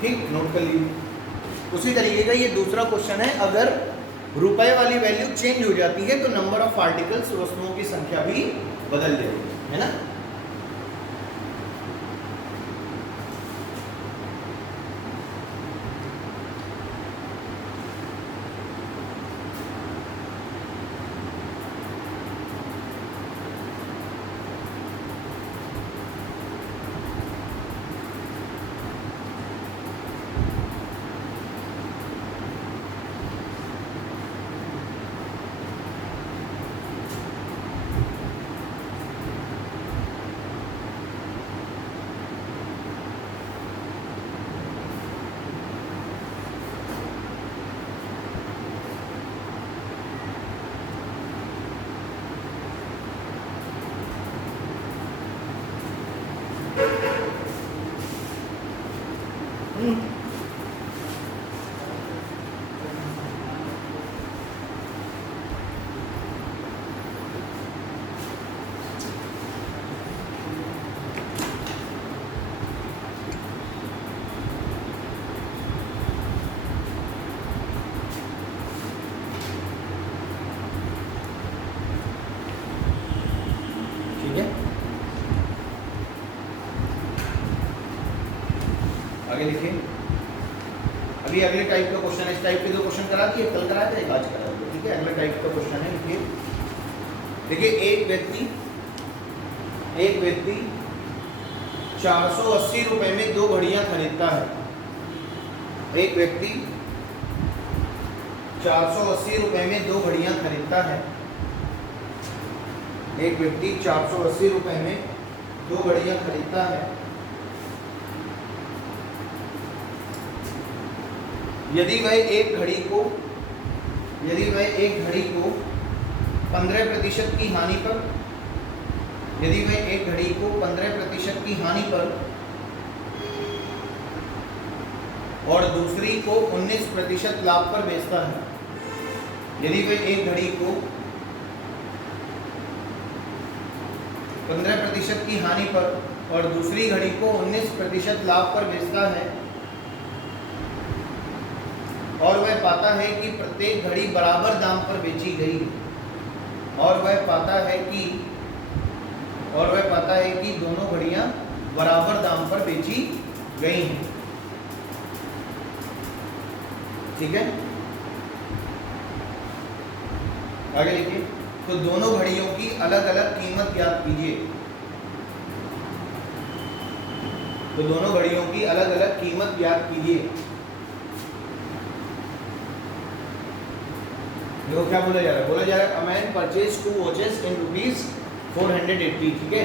ठीक, नोट कर लीजिए। उसी तरीके का ये दूसरा क्वेश्चन है, अगर रुपए वाली वैल्यू चेंज हो जाती है तो नंबर ऑफ आर्टिकल्स, वस्तुओं की संख्या भी बदल जाएगी, है ना। आगे लिखिए। अभी अगले टाइप का क्वेश्चन है, इस टाइप के दो क्वेश्चन करा दिए, कल कराया था, एक आज करा दिया, ठीक है। अगला टाइप का क्वेश्चन है, लिखिए। देखिए, एक व्यक्ति 480 रुपए में 2 घड़ियां खरीदता है। एक व्यक्ति 480 रुपए में 2 घड़ियां खरीदता है। एक व्यक्ति 480 रुपए में 2 घड़ियां खरीदता है। यदि वह एक घड़ी को 15% की हानि पर, यदि वह एक घड़ी को 15% की हानि पर और दूसरी को 19% लाभ पर बेचता है, यदि वह एक घड़ी को 15% की हानि पर और दूसरी घड़ी को 19% लाभ पर बेचता है और वह पाता है कि प्रत्येक घड़ी बराबर दाम पर बेची गई, और वह पाता है कि दोनों घड़ियां बराबर दाम पर बेची गई हैं, ठीक है। आगे लिखिए। तो दोनों घड़ियों की अलग अलग कीमत ज्ञात कीजिए। तो दोनों घड़ियों की अलग अलग कीमत ज्ञात कीजिए। देखो क्या बोला जा रहा है, अ मैन परचेज 2 वॉचेस इन ₹480, ठीक है।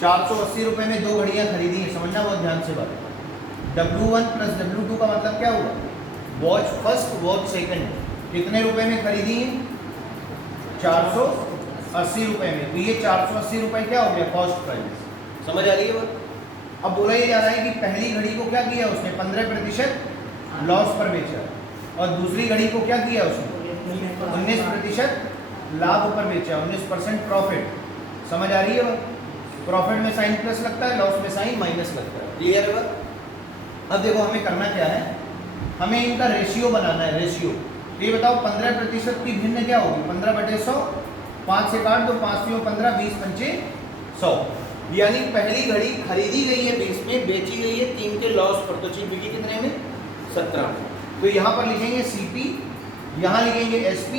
480 रुपए में 2 घड़ियां खरीदी हैं, समझना बहुत ध्यान से बात। W1 प्लस W2 का मतलब क्या हुआ, वॉच फर्स्ट वॉच सेकंड, कितने रुपए में खरीदी है, 480 रुपए में। तो ये 480 रुपए क्या हो गया, कॉस्ट प्राइस, समझ आ रही है बात। अब बोला ये जा रहा है कि पहली घड़ी को क्या किया उसने, 15% लॉस पर बेचा, और दूसरी घड़ी को क्या किया उसने, 19% लाभ पर बेचा, 19% प्रॉफिट, समझ आ रही है बात। प्रॉफिट में साइन प्लस लगता है, लॉस में साइन माइनस लगता है, क्लियर है बात। अब देखो हमें करना क्या है, हमें इनका रेशियो बनाना है, रेशियो। तो ये बताओ 15% की भिन्न क्या होगी, 15/100, 5 से काट दो, 5 से 15, 20 पंचे 100, यानी पहली घड़ी खरीदी गई है 20 में, बेची गई है 3 के लॉस पर, तो चीज बिकी कितने में, 17 में। तो यहाँ पर लिखेंगे CP, यहाँ लिखेंगे SP,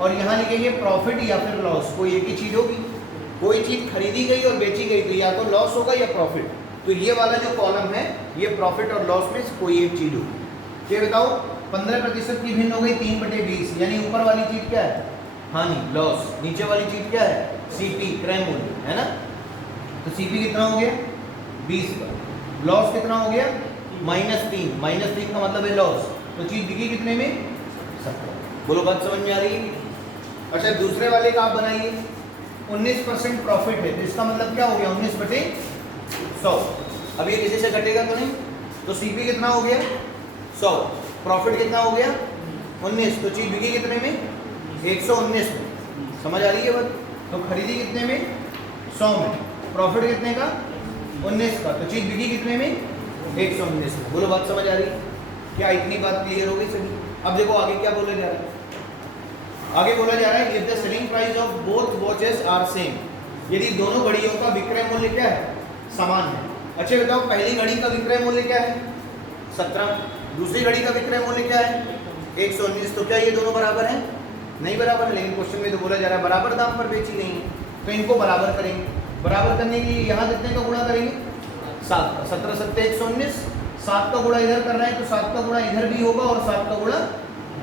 और यहाँ लिखेंगे प्रॉफिट या फिर लॉस, कोई एक ही चीज होगी। कोई चीज खरीदी गई और बेची गई तो या तो लॉस होगा या प्रॉफिट, तो ये वाला जो कॉलम है ये प्रॉफिट और लॉस में कोई एक चीज होगी। ये बताओ 15% की भिन्न हो गई 3/20, यानी ऊपर वाली चीज क्या है, हानि, लॉस, नीचे वाली चीज क्या है, CP, क्रय मूल्य, है ना। तो CP कितना हो गया, 20 का, लॉस कितना हो गया, -3, -3 का मतलब है लॉस, तो चीज बिकी कितने में, 17। बोलो बात समझ में आ रही है। अच्छा, दूसरे वाले का आप बनाइए, 19% प्रॉफिट है, तो इसका मतलब क्या हो गया, 19/100। अब ये किसी से घटेगा तो नहीं, तो CP कितना हो गया, 100, प्रॉफिट कितना हो गया, 19, तो चीज बिकी कितने में, 119 में, समझ आ रही है बात। तो खरीदी कितने में, 100 में, प्रॉफिट कितने का, 19 का, तो चीज बिकी कितने में, 119 में। बोलो बात समझ आ रही है? क्या इतनी बात क्लियर हो गई सभी? अब देखो आगे क्या बोला जा रहा है। आगे बोला जा रहा है if the selling price of both watches are same, यदि दोनों घड़ियों का विक्रय मूल्य क्या है, समान है। अच्छा बताओ, पहली घड़ी का विक्रय मूल्य क्या है 17, दूसरी घड़ी का विक्रय मूल्य क्या है 119, तो क्या ये दोनों बराबर हैं? नहीं बराबर है, लेकिन क्वेश्चन में तो बोला जा रहा है बराबर दाम पर बेची गई है, तो इनको बराबर करेंगे। बराबर करने के लिए यहाँ कितने का गुणा करेंगे 7 का, 17 7 119, 7 का गुणा इधर कर रहे हैं तो 7 का गुणा इधर भी होगा और 7 का गुणा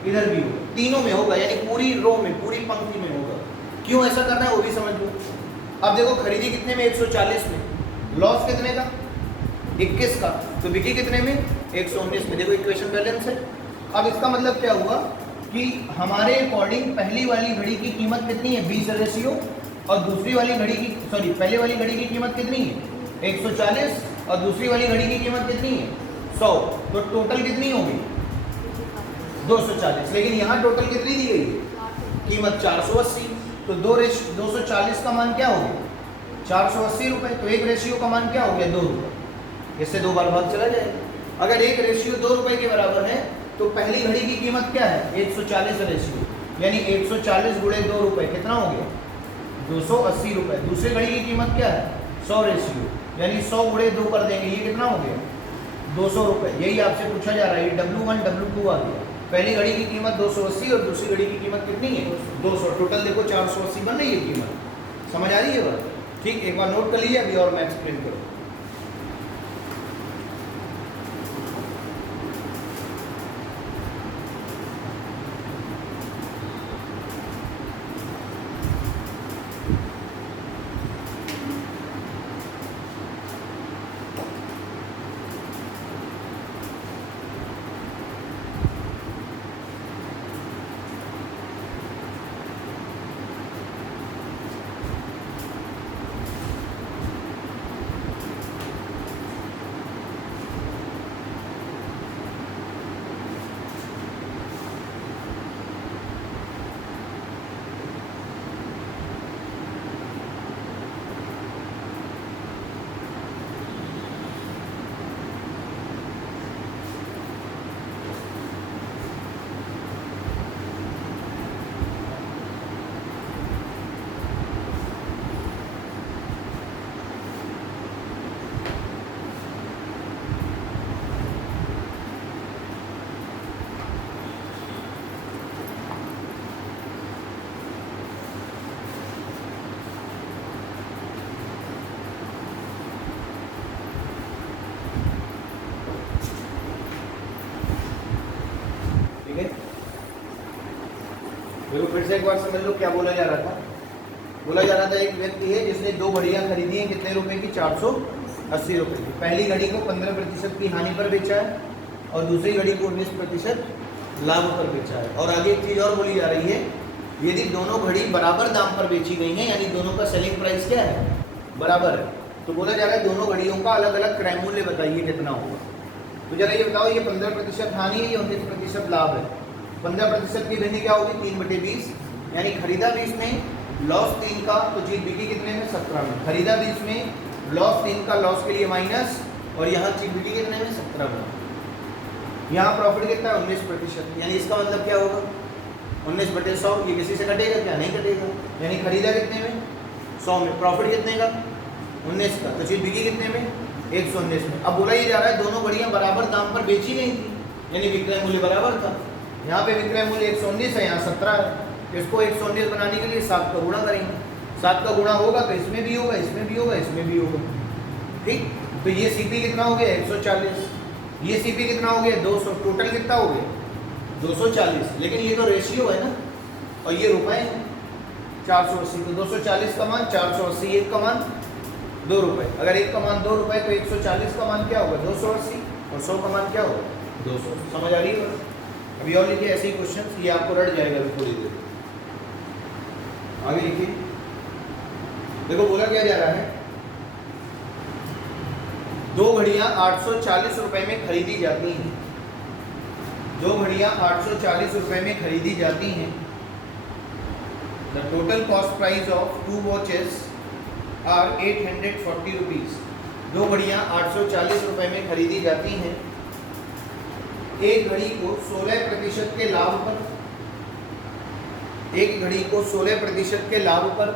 इधर भी होगा, तीनों में होगा, यानी पूरी रो में, पूरी पंक्ति में होगा। क्यों ऐसा करना है वो भी समझ लो। अब देखो खरीदी कितने में 140 में, लॉस कितने का 21 का, तो बिकी कितने में 119 में। देखो इक्वेशन बैलेंस है। अब इसका मतलब क्या हुआ कि हमारे अकॉर्डिंग पहली वाली घड़ी की कीमत कितनी है 20 रेशियो, और दूसरी वाली घड़ी की पहले वाली घड़ी की कीमत कितनी है 140, और दूसरी वाली घड़ी की कीमत कितनी है 100, तो टोटल कितनी होगी 240। लेकिन यहाँ टोटल कितनी दी गई है कीमत 480, तो 240 का मान क्या हो गया 480 रुपये, तो एक रेशियो का मान क्या हो गया 2 रुपये, इससे 2 बार भाग चला जाएगा। अगर एक रेशियो 2 रुपये के बराबर है तो पहली घड़ी की कीमत क्या है 140 रेशियो, यानी 140 गुणे 2 रुपये कितना हो गया 280 रुपये। दूसरी घड़ी की कीमत क्या है 100 रेशियो, यानी 100 गुणे 2 कर देंगे, ये कितना हो गया 200 रुपये। यही आपसे पूछा जा रहा है, ये W1 W2 आ गया। पहली घड़ी की कीमत 280 और दूसरी घड़ी की कीमत कितनी है 200, टोटल देखो 480 बन रही है कीमत। समझ आ रही है बात? ठीक, एक बार नोट कर लीजिए, अभी और मैं एक्सप्लेन करूँ। देखो फिर से एक बार समझ लो क्या बोला जा रहा था। बोला जा रहा था एक व्यक्ति है जिसने 2 घड़ियां खरीदी हैं, कितने रुपए की 480 रुपए की। पहली घड़ी को 15% की हानि पर बेचा है और दूसरी घड़ी को 19% लाभ पर बेचा है। और आगे एक चीज़ और बोली जा रही है, यदि दोनों घड़ी बराबर दाम पर बेची गई हैं, यानी दोनों का सेलिंग प्राइस क्या है बराबर है, तो बोला जा रहा है दोनों घड़ियों का अलग अलग क्रय मूल्य बताइए कितना होगा। तो जरा ये बताओ, ये 15% हानि है, ये 19% लाभ है। 15% की वैल्यू क्या होगी 3/20, यानी खरीदा 20 में लॉस 3 का, तो चीज बिकी कितने में 17 में। खरीदा 20 में लॉस 3 का, लॉस के लिए माइनस, और यहाँ चीज बिकी कितने में 17 में। यहाँ प्रॉफिट कितना है 19%, यानी इसका मतलब क्या होगा 19/100, ये किसी से कटेगा क्या, नहीं कटेगा। यानी खरीदा कितने में 100 में, प्रॉफिट कितने का 19 का, तो चीज बिकी कितने में 119 में। अब बोला ये जा रहा है दोनों घड़ियाँ बराबर दाम पर बेची गई थी, यानी विक्रय मूल्य बराबर था। यहाँ पे विक्रय मूल्य 119 है, यहाँ 17 है। इसको 119 बनाने के लिए 7 का गुणा करेंगे, 7 का गुणा होगा तो इसमें भी होगा, इसमें भी होगा, इसमें भी होगा। ठीक, तो ये सीपी कितना हो गया 140, ये सीपी कितना हो गया 200, टोटल कितना हो गया 240। लेकिन ये तो रेशियो है ना, और ये रुपए हैं 480, तो 240 का मान 480, एक का मान 2 रुपये। अगर एक का मान 2 रुपये तो 140 का मान क्या होगा 280, और 100 का मान क्या होगा 200। समझ आ रही है? अभी और लिखिए ऐसे ही क्वेश्चन, ये आपको रट जाएगा अभी थोड़ी देर। आगे लिखिए, देखो बोला क्या जा रहा है, 2 घड़ियां 840 रुपए में खरीदी जाती हैं। 2 घड़ियां 840 रुपए में खरीदी जाती हैं। The total cost price of 2 watches are 840 rupees. दो घड़ियाँ 840 रुपये में खरीदी जाती हैं। एक घड़ी को 16% के लाभ पर, एक घड़ी को 16% के लाभ पर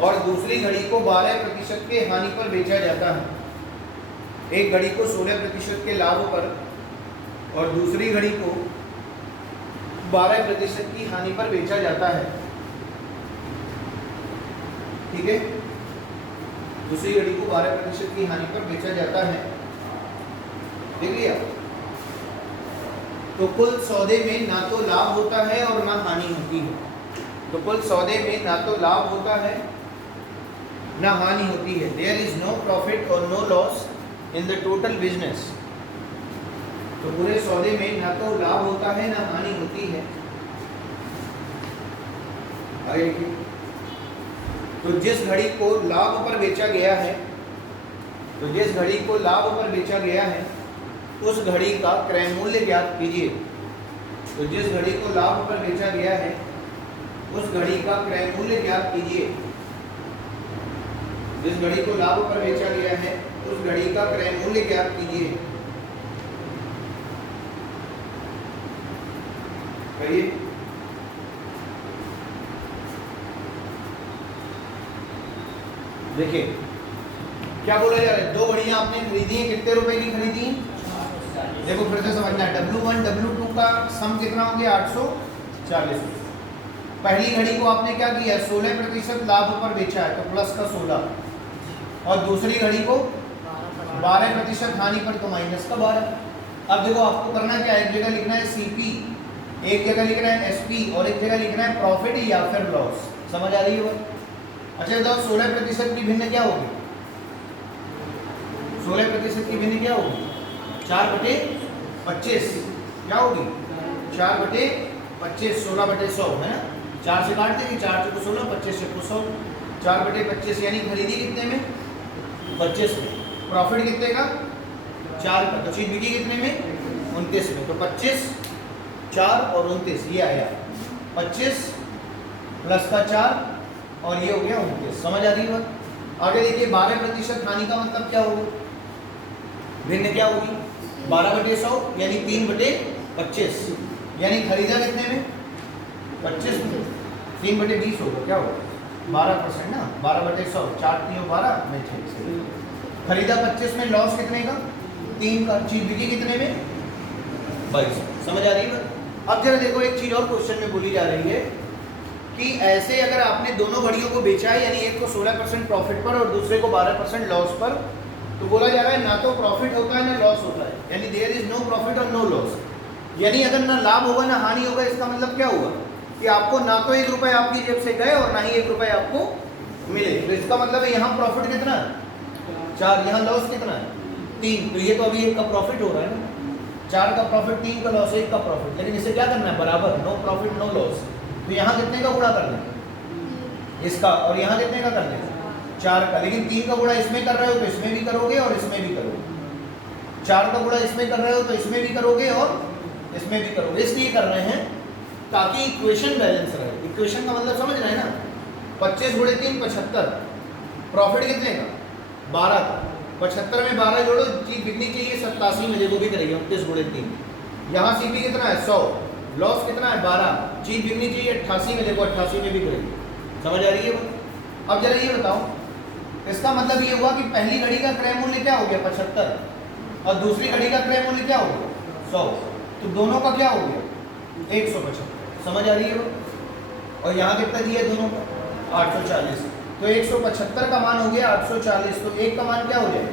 और दूसरी घड़ी को 12% के हानि पर बेचा जाता है। एक घड़ी को 16% के लाभ पर और दूसरी घड़ी को 12% की हानि पर बेचा जाता है। ठीक है, दूसरी घड़ी को 12% की हानि पर बेचा जाता है। देख लिया? तो कुल सौदे में ना तो लाभ होता है और ना हानि होती है। तो कुल सौदे में ना तो लाभ होता है ना हानि होती है। देयर इज नो प्रॉफिट और no loss in the total business. तो पूरे सौदे में ना तो लाभ होता है ना हानि होती है। आगे देखिए, तो जिस घड़ी को लाभ पर बेचा गया है, तो जिस घड़ी को लाभ पर बेचा गया है उस घड़ी का क्रय मूल्य ज्ञात कीजिए। तो जिस घड़ी को लाभ पर बेचा गया है उस घड़ी का क्रय मूल्य ज्ञात कीजिए। जिस घड़ी को लाभ पर बेचा गया है उस घड़ी का क्रय मूल्य ज्ञात कीजिए। करिए। देखिए क्या बोला जा रहा है, दो घड़ियां आपने खरीदी है, कितने रुपए की खरीदी? देखो फिर से समझना है, W1 W2 का सम कितना हो गया? 840। पहली घड़ी को आपने क्या किया? 16% लाभ पर बेचा है, तो प्लस का 16, और दूसरी घड़ी को 12% हानि पर, तो माइनस का 12। अब देखो आपको करना क्या है, एक जगह लिखना है CP, एक जगह लिखना है SP और एक जगह लिखना है प्रॉफिट या फिर लॉस। समझ आ रही है वो? अच्छा बताओ 16% की भिन्न क्या होगी? 16% की भिन्न क्या होगी? 4/25 क्या होगी? 4/25, 16/100 है ना। 4 से काट देंगे, 4 से 16, 25 से 100, 4/25 यानी खरीदी कितने में? 25 में। प्रॉफिट कितने का? 4 का। तो चीज बिकी कितने में? 29 में। तो 25, 4 और 29 ये आया। 25 प्लस का 4 और ये हो गया 29। समझ आ रही है बात? आगे देखिए 12% हानि का मतलब क्या होगा? भिन्न क्या होगी? 12/100 यानी 3/25 यानी खरीदा कितने में? 25 में। 3/20 होगा, क्या होगा? 12% ना। 12/100, 4 3 12 में 6। खरीदा 25 में, लॉस कितने का? 3 का। चीज बिकी कितने में? 22। समझ आ रही है? अब जरा देखो एक चीज और क्वेश्चन में बोली जा रही है कि ऐसे अगर आपने दोनों घड़ियों को बेचा है, यानी एक को 16% प्रॉफिट पर और दूसरे को 12% लॉस पर, तो बोला जा रहा है ना तो प्रॉफिट होता है ना लॉस होता है, यानी देयर इज नो प्रॉफिट और नो लॉस। यानी अगर ना लाभ होगा ना हानि होगा, इसका मतलब क्या हुआ कि आपको ना तो 1 रुपये आपकी जेब से गए और ना ही 1 रुपये आपको मिले। तो इसका मतलब है यहाँ प्रॉफिट कितना है? 4, यहाँ लॉस कितना है? 3। तो ये तो अभी 1 का प्रॉफिट हो रहा है ना। 4 का प्रॉफिट, 3 का लॉस, 1 का प्रॉफिट, लेकिन इसे क्या करना है? बराबर, नो प्रॉफिट नो लॉस। तो यहाँ कितने का गुणा कर लें इसका, और यहाँ कितने का कर लें? 4 का। लेकिन 3 का गुणा इसमें कर रहे हो तो इसमें भी करोगे और इसमें भी करोगे। 4 का गुणा इसमें कर रहे हो तो इसमें भी करोगे और इसमें भी करोगे। इसलिए कर रहे हैं ताकि इक्वेशन बैलेंस रहे। इक्वेशन का मतलब समझ रहे हैं ना? 25 × 3 75। प्रॉफिट कितने का? 12 का। 75 में 12 जोड़ो, चीज बिकनी चाहिए 87 में, देखो बिक रही है 29 × 3। यहाँ CP कितना है? 100। लॉस कितना है? 12। चीज बिकनी चाहिए 88 में, देखो 88 में बिक रही है। समझ आ रही है? अब जरा ये बताओ, इसका मतलब ये हुआ कि पहली घड़ी का क्रय मूल्य क्या हो गया? 75 और दूसरी घड़ी का क्रय मूल्य क्या हो गया? 100। तो दोनों का क्या हो गया? 175। समझ आ रही है? और यहाँ कितना दिया दोनों का? 840। तो 175 का मान हो गया 840, तो 1 का मान क्या हो जाएगा?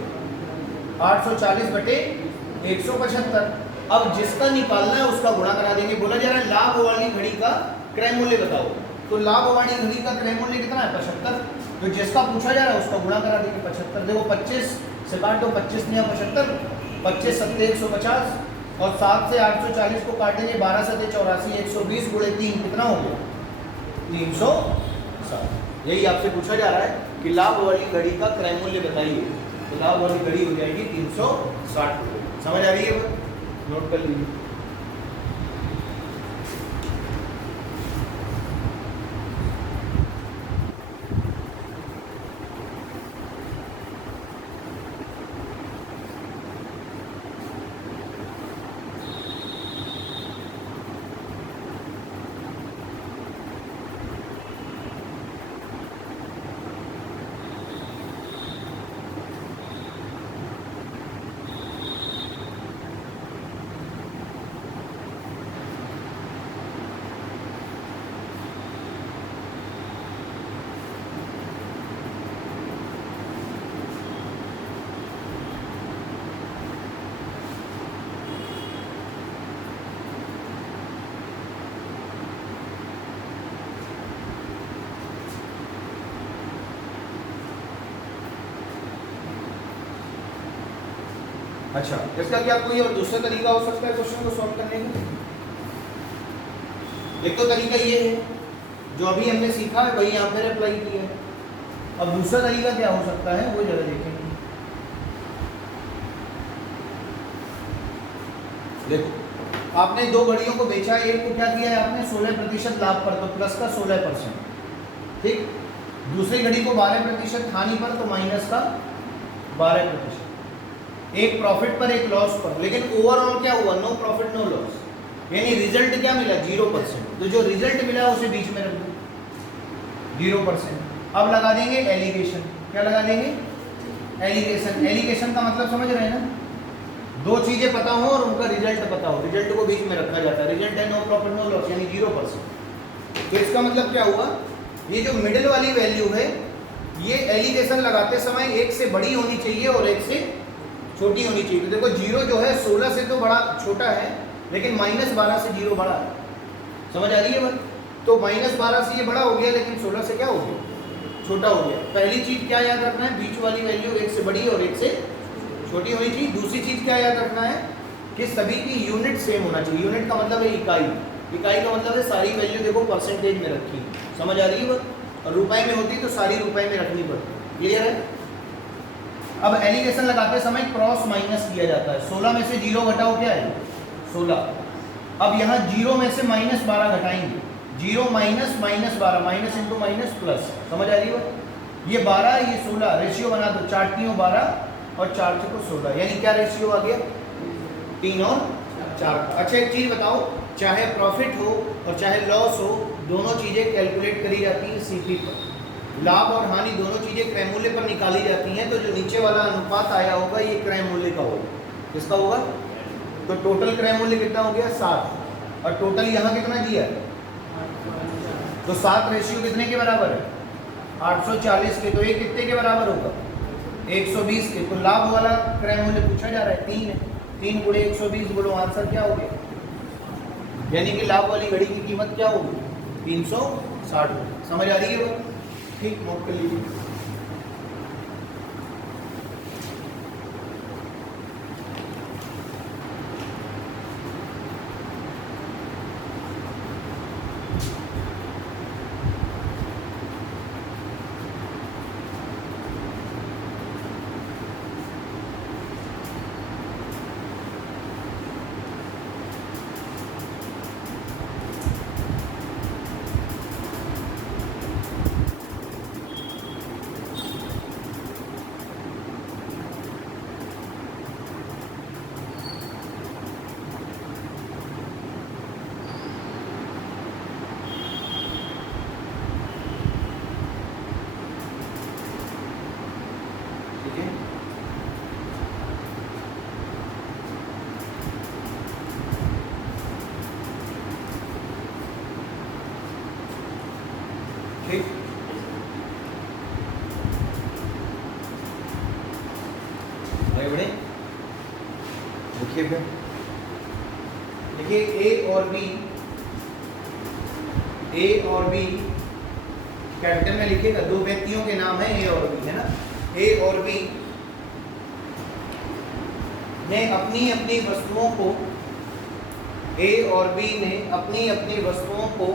840/175। अब जिसका निकालना है उसका गुणा करा देंगे। बोला जा रहा है लाभ वाली घड़ी का क्रय मूल्य बताओ, तो लाभ वाली घड़ी का क्रय मूल्य कितना है? 75। तो जिसका पूछा जा रहा है उसका गुणा करा देंगे 75। देखो 25 से काट दो, 25 × 75, 25 × 7 150 और 7 से 840 को काटेंगे, 12 × 7 84, 120 × 3 कितना हो गया? 360। यही आपसे पूछा जा रहा है कि लाभ वाली घड़ी का क्रय मूल्य बताइए, तो लाभ वाली घड़ी हो जाएगी 360। समझ आ रही है? नोट कर लीजिए। अच्छा, इसका क्या कोई और दूसरा तरीका हो सकता है क्वेश्चन को सॉल्व करने का? एक तो तरीका ये है जो अभी हमने सीखा है वही यहाँ पर अप्लाई किया है। अब दूसरा तरीका क्या हो सकता है वो जरा देखेंगे। देखो, आपने दो घड़ियों को बेचा, एक को क्या किया है आपने 16% लाभ पर, तो प्लस का 16%, ठीक। दूसरी घड़ी को 12% हानि पर, तो माइनस का 12%। एक प्रॉफिट पर एक लॉस पर, लेकिन ओवरऑल क्या हुआ? नो प्रॉफिट नो लॉस, यानी रिजल्ट क्या मिला? 0%। तो जो रिजल्ट मिला उसे बीच में रख दो, 0%। अब लगा देंगे एलिगेशन। क्या लगा देंगे? एलिगेशन। एलिगेशन का मतलब समझ रहे हैं ना? दो चीजें पता हो और उनका रिजल्ट पता हो, रिजल्ट को बीच में रखा जाता है। रिजल्ट है नो प्रॉफिट नो लॉस, यानी 0%। तो इसका मतलब क्या हुआ? ये जो मिडिल वाली वैल्यू है ये एलिगेशन लगाते समय एक से बड़ी होनी चाहिए और एक से छोटी होनी चाहिए। तो देखो 0 जो है 16 से तो बड़ा छोटा है, लेकिन -12 से 0 बड़ा है। समझ आ रही है बात? तो -12 से ये बड़ा हो गया, लेकिन 16 से क्या हो गया? छोटा हो गया। पहली चीज क्या याद रखना है? बीच वाली वैल्यू एक से बड़ी और एक से छोटी होनी चाहिए। दूसरी चीज क्या याद रखना है? कि सभी की यूनिट सेम होना चाहिए। यूनिट का मतलब है इकाई, इकाई का मतलब है सारी वैल्यू देखो परसेंटेज में रखी। समझ आ रही है बात? और रुपए में होती तो सारी रुपए में रखनी पड़ती। क्लियर है? अब एलिगेशन लगाते समय क्रॉस माइनस किया जाता है। 16 में से 0 घटाओ, क्या है? 16। अब यहाँ 0 में से -12 घटाएंगे। 0 minus -12, minus into minus plus. समझ आ रही है बात? ये 12 ये 16, रेशियो बना दो। 4 3 12 और 4 6 16, यानी क्या रेशियो आ गया? 3 और 4। अच्छा एक चीज बताओ, चाहे प्रॉफिट हो और चाहे लॉस हो, दोनों चीजें कैलकुलेट करी जाती हैं सीपी पर। लाभ और हानि दोनों चीजें क्रय मूल्य पर निकाली जाती हैं। तो जो नीचे वाला अनुपात आया होगा ये क्रय मूल्य का होगा। किसका होगा? तो टोटल क्रय मूल्य कितना हो गया? 7। और टोटल यहाँ कितना दिया है? तो 7 रेशियो कितने के बराबर है? 840 के। तो ये कितने के बराबर होगा? 120 के। तो लाभ वाला क्रय मूल्य पूछा जा रहा है 3 है। 3 गुणे 120 बोलो, आंसर क्या हो गया? यानी कि लाभ वाली घड़ी की कीमत क्या होगी? 360। समझ आ रही है बात? ठीक, नोट कर लीजिए। ठीक, आगे बढ़े। देखिए फिर, देखिए ए और बी कैपिटल में लिखिएगा। दो व्यक्तियों के नाम है ए और बी, है ना? ए और बी ने अपनी अपनी वस्तुओं को ए और बी ने अपनी अपनी वस्तुओं को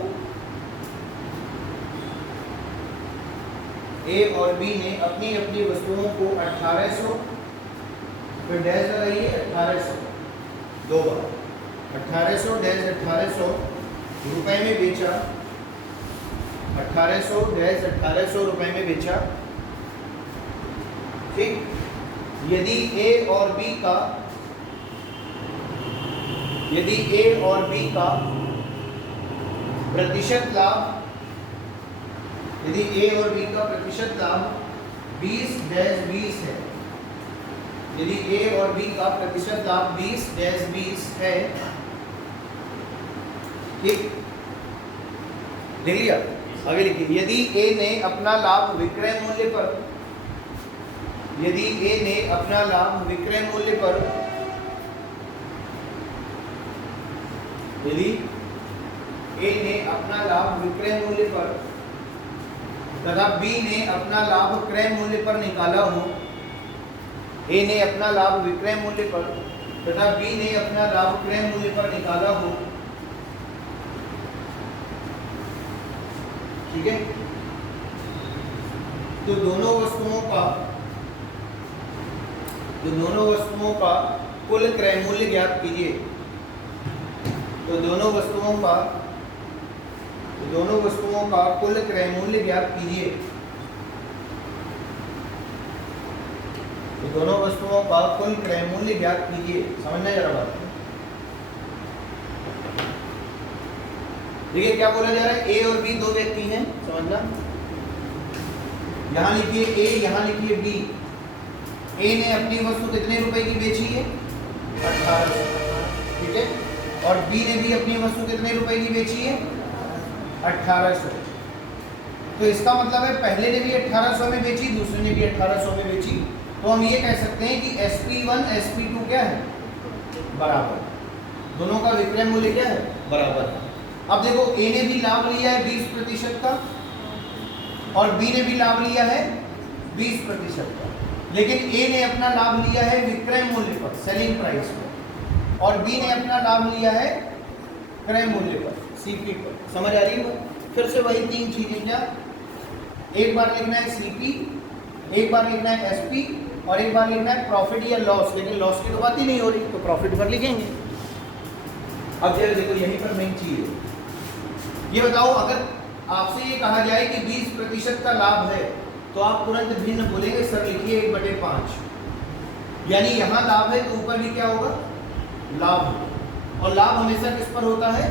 ए और बी ने अपनी अपनी वस्तुओं को 1800, फिर डैश लगाइए 1800, दो बार 1800 डैश 1800 रुपए में बेचा। 1800 डैश 1800 रुपए में बेचा। ठीक। यदि ए और बी का प्रतिशत लाभ, यदि ए और बी का प्रतिशत लाभ 20 डैश 20 है, यदि ए और बी का प्रतिशत लाभ 20 डैश 20 है, ठीक, लिख लिया? आगे लिखिए। यदि ए ने अपना लाभ विक्रय मूल्य पर, यदि ए ने अपना लाभ विक्रय मूल्य पर, यदि ए ने अपना लाभ विक्रय मूल्य पर तथा बी ने अपना लाभ क्रय मूल्य पर निकाला हो, ए ने अपना लाभ विक्रय मूल्य पर तथा बी ने अपना लाभ क्रय मूल्य पर निकाला हो, ठीक है, तो दोनों वस्तुओं का कुल क्रय मूल्य ज्ञात कीजिए। तो दोनों वस्तुओं का कुल क्रय मूल्य ज्ञात कीजिए। तो दोनों वस्तुओं का कुल क्रय मूल्य ज्ञात कीजिए। समझना जरा बात। देखिए क्या बोला जा रहा है, ए और बी दो व्यक्ति हैं, समझना। यहां लिखिए ए, यहां लिखिए बी। ए ने अपनी वस्तु कितने रुपए की बेची है? 1800, ठीक है। और बी ने भी अपनी वस्तु कितने रुपए की बेची है? 1800। तो इसका मतलब है पहले ने भी 1800 में बेची, दूसरे ने भी 1800 में बेची। तो हम ये कह सकते हैं कि SP1 SP2 क्या है? बराबर। दोनों का विक्रय मूल्य क्या है? बराबर। अब देखो ए ने भी लाभ लिया है 20% का और बी ने भी लाभ लिया है 20% का, लेकिन ए ने अपना लाभ लिया है विक्रय मूल्य पर, सेलिंग प्राइस पर, और बी ने अपना लाभ लिया है क्रय मूल्य पर, सीपी पर। समझ आ रही है? फिर से वही तीन चीजें, क्या एक बार लिखना है सीपी, एक बार लिखना है एसपी और एक बार लिखना है प्रॉफिट या लॉस, लेकिन लॉस की तो बात ही नहीं हो रही, तो प्रॉफिट पर लिखेंगे। अब जरा देखो यहीं पर मेन चीज है, ये बताओ अगर आपसे ये कहा जाए कि 20% का लाभ है तो आप तुरंत भिन्न बोलेंगे, सर लिखिए 1/5, यानी यहाँ लाभ है तो ऊपर भी क्या होगा? लाभ। और लाभ हमेशा किस पर होता है?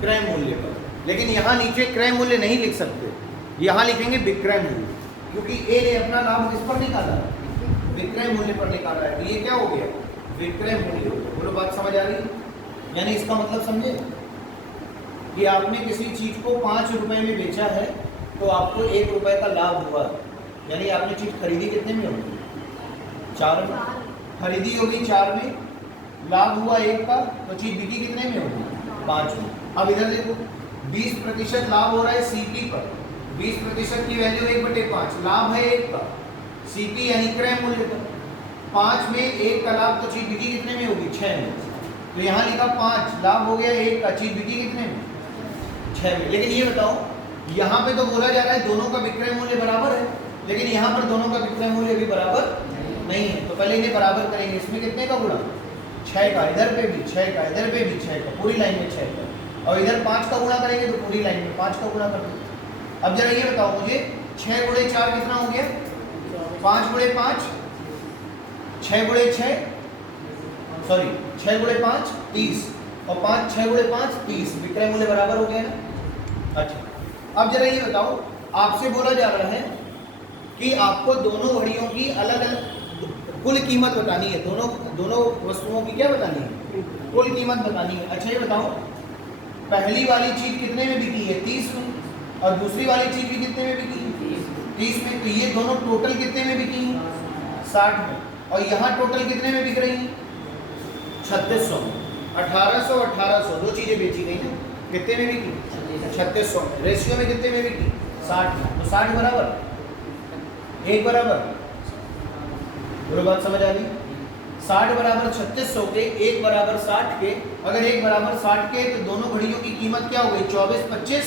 क्रय मूल्य पर। लेकिन यहाँ नीचे क्रय मूल्य नहीं लिख सकते, यहाँ लिखेंगे विक्रय मूल्य, क्योंकि ए ने अपना लाभ किस पर निकाला है? विक्रय मूल्य पर निकाला है। तो ये क्या हो गया? विक्रय मूल्य। बोलो बात समझ आ रही? यानी इसका मतलब समझे कि आपने किसी चीज को 5 रुपए में बेचा है तो आपको 1 रुपए का लाभ हुआ, यानी आपने चीज खरीदी कितने में होगी? 4 में। खरीदी होगी 4 में, लाभ हुआ 1 का, तो चीज बिकी कितने में होगी? 5 में। अब इधर देखो 20% लाभ हो रहा है सीपी पर, 20% की वैल्यू 1/5, लाभ है 1 का, सीपी यानी क्रय मूल्य पर। 5 में 1 का लाभ, तो चीज बिकी कितने में होगी? 6 में। तो यहाँ लिखा 5, लाभ हो गया 1 का, चीज बिकी कितने में? 6 में। लेकिन ये बताओ यहाँ पे तो बोला जा रहा है दोनों का विक्रय मूल्य बराबर है, लेकिन यहाँ पर दोनों का विक्रय मूल्य भी बराबर नहीं है। तो पहले इन्हें बराबर करेंगे। इसमें कितने का गुणा? 6 का, इधर पे भी 6 का, इधर पे भी 6 का, पूरी लाइन में 6 का, और इधर 5 का गुणा करेंगे तो पूरी लाइन में 5 का गुणा कर दो। अब जरा ये बताओ मुझे 6 × 4 कितना हो गया? 5 × 5, 6 × 6, सॉरी 6 × 5 30, और 5 6 × 5 30, विक्रय मूल्य बराबर हो गया ना? अच्छा, अब जरा ये बताओ, आपसे बोला जा रहा है कि आपको दोनों घड़ियों की अलग अलग कुल कीमत बतानी है। दोनों वस्तुओं की क्या बतानी है? कुल कीमत बतानी है। अच्छा ये बताओ पहली वाली चीज कितने में बिकी है? 30 में, और दूसरी वाली चीज भी कितने में बिकी है? 30 में। तो ये दोनों टोटल कितने में बिकी है? 60 में। और यहाँ टोटल कितने में बिक रही है? 3600 में। 1800 1800 दो चीजें बेची गई ना, कितने में बिकी? 3600 में। रेशियो में कितने में बिकी? 60 में। तो 60 बराबर 1 बराबर, बोलो बात समझ आ रही? 60 बराबर 3600 के, 1 बराबर 60 के। अगर 1 बराबर 60 के तो दोनों घड़ियों की कीमत क्या हो गई? 24 25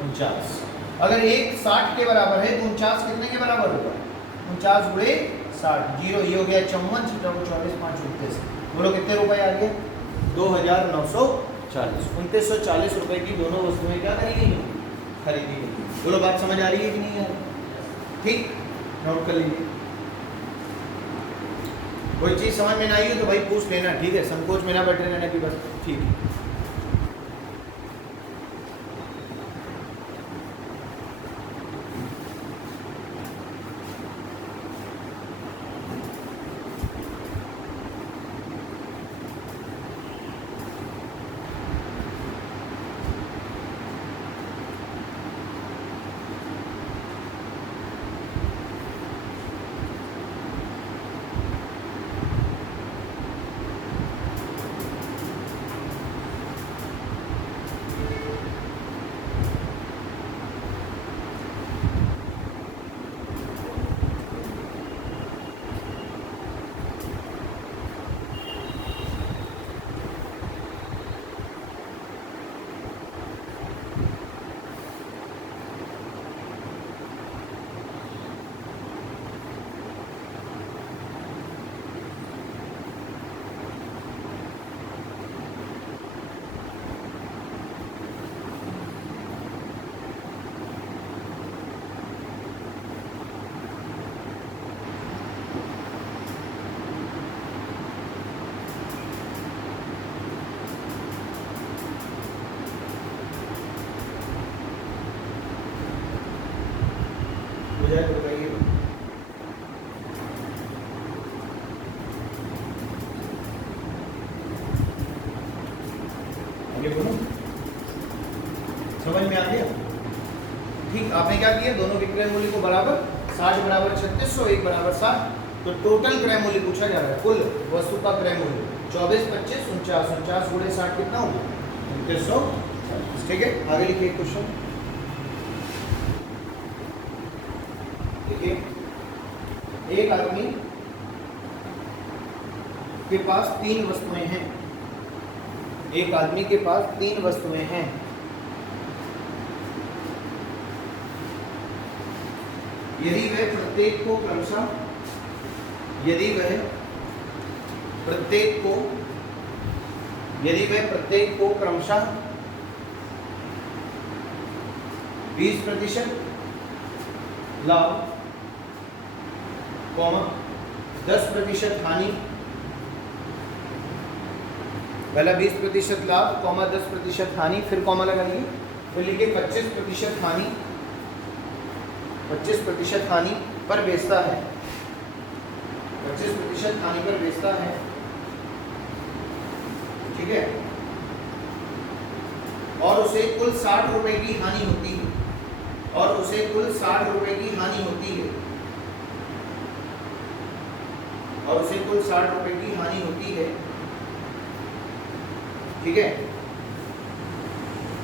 49। अगर 1 60 के बराबर है तो 49 कितने के बराबर होगा? 49 × 60, 0, ये हो गया 54, 24 5 29। बोलो कितने रुपए आ गए? 2940। 2940 रुपए की दोनों वस्तुएं क्या करेंगी? खरीदी गई। बोलो बात समझ आ रही है कि नहीं आ रही? ठीक, नोट कर लीजिए। कोई चीज़ समझ में ना आई हो तो भाई पूछ लेना, ठीक है? संकोच में ना बैठे रहना कि बस ठीक है। जाए तो बताइए। आगे बोलो, समझ में आ गया? ठीक, आपने क्या किया, दोनों विक्रय मूल्य को बराबर 60 बराबर 3600, 1 बराबर 60, तो टोटल क्रय मूल्य पूछा जा रहा है, कुल वस्तु का क्रय मूल्य 24, 25, 49, 49 गुणे 60 कितना होगा 2940। ठीक है, आगे लिखिए क्वेश्चन। देखिए, एक आदमी के पास 3 वस्तुएं हैं, एक आदमी के पास 3 वस्तुएं हैं। यदि वह प्रत्येक को क्रमशः, यदि वह प्रत्येक को क्रमशः 20% लाभ, 10% हानि, पहला 20% लाभ, 10% हानि, फिर कॉमा लगाइए, फिर लिखिए 25% हानि, 25% हानि पर बेचता है, 25% हानि पर बेचता है। ठीक है, और उसे कुल 60 रुपए की हानि होती है, और उसे कुल 60 रुपए की हानि होती है, और उसे कुल 60 रुपए की हानि होती है। ठीक है,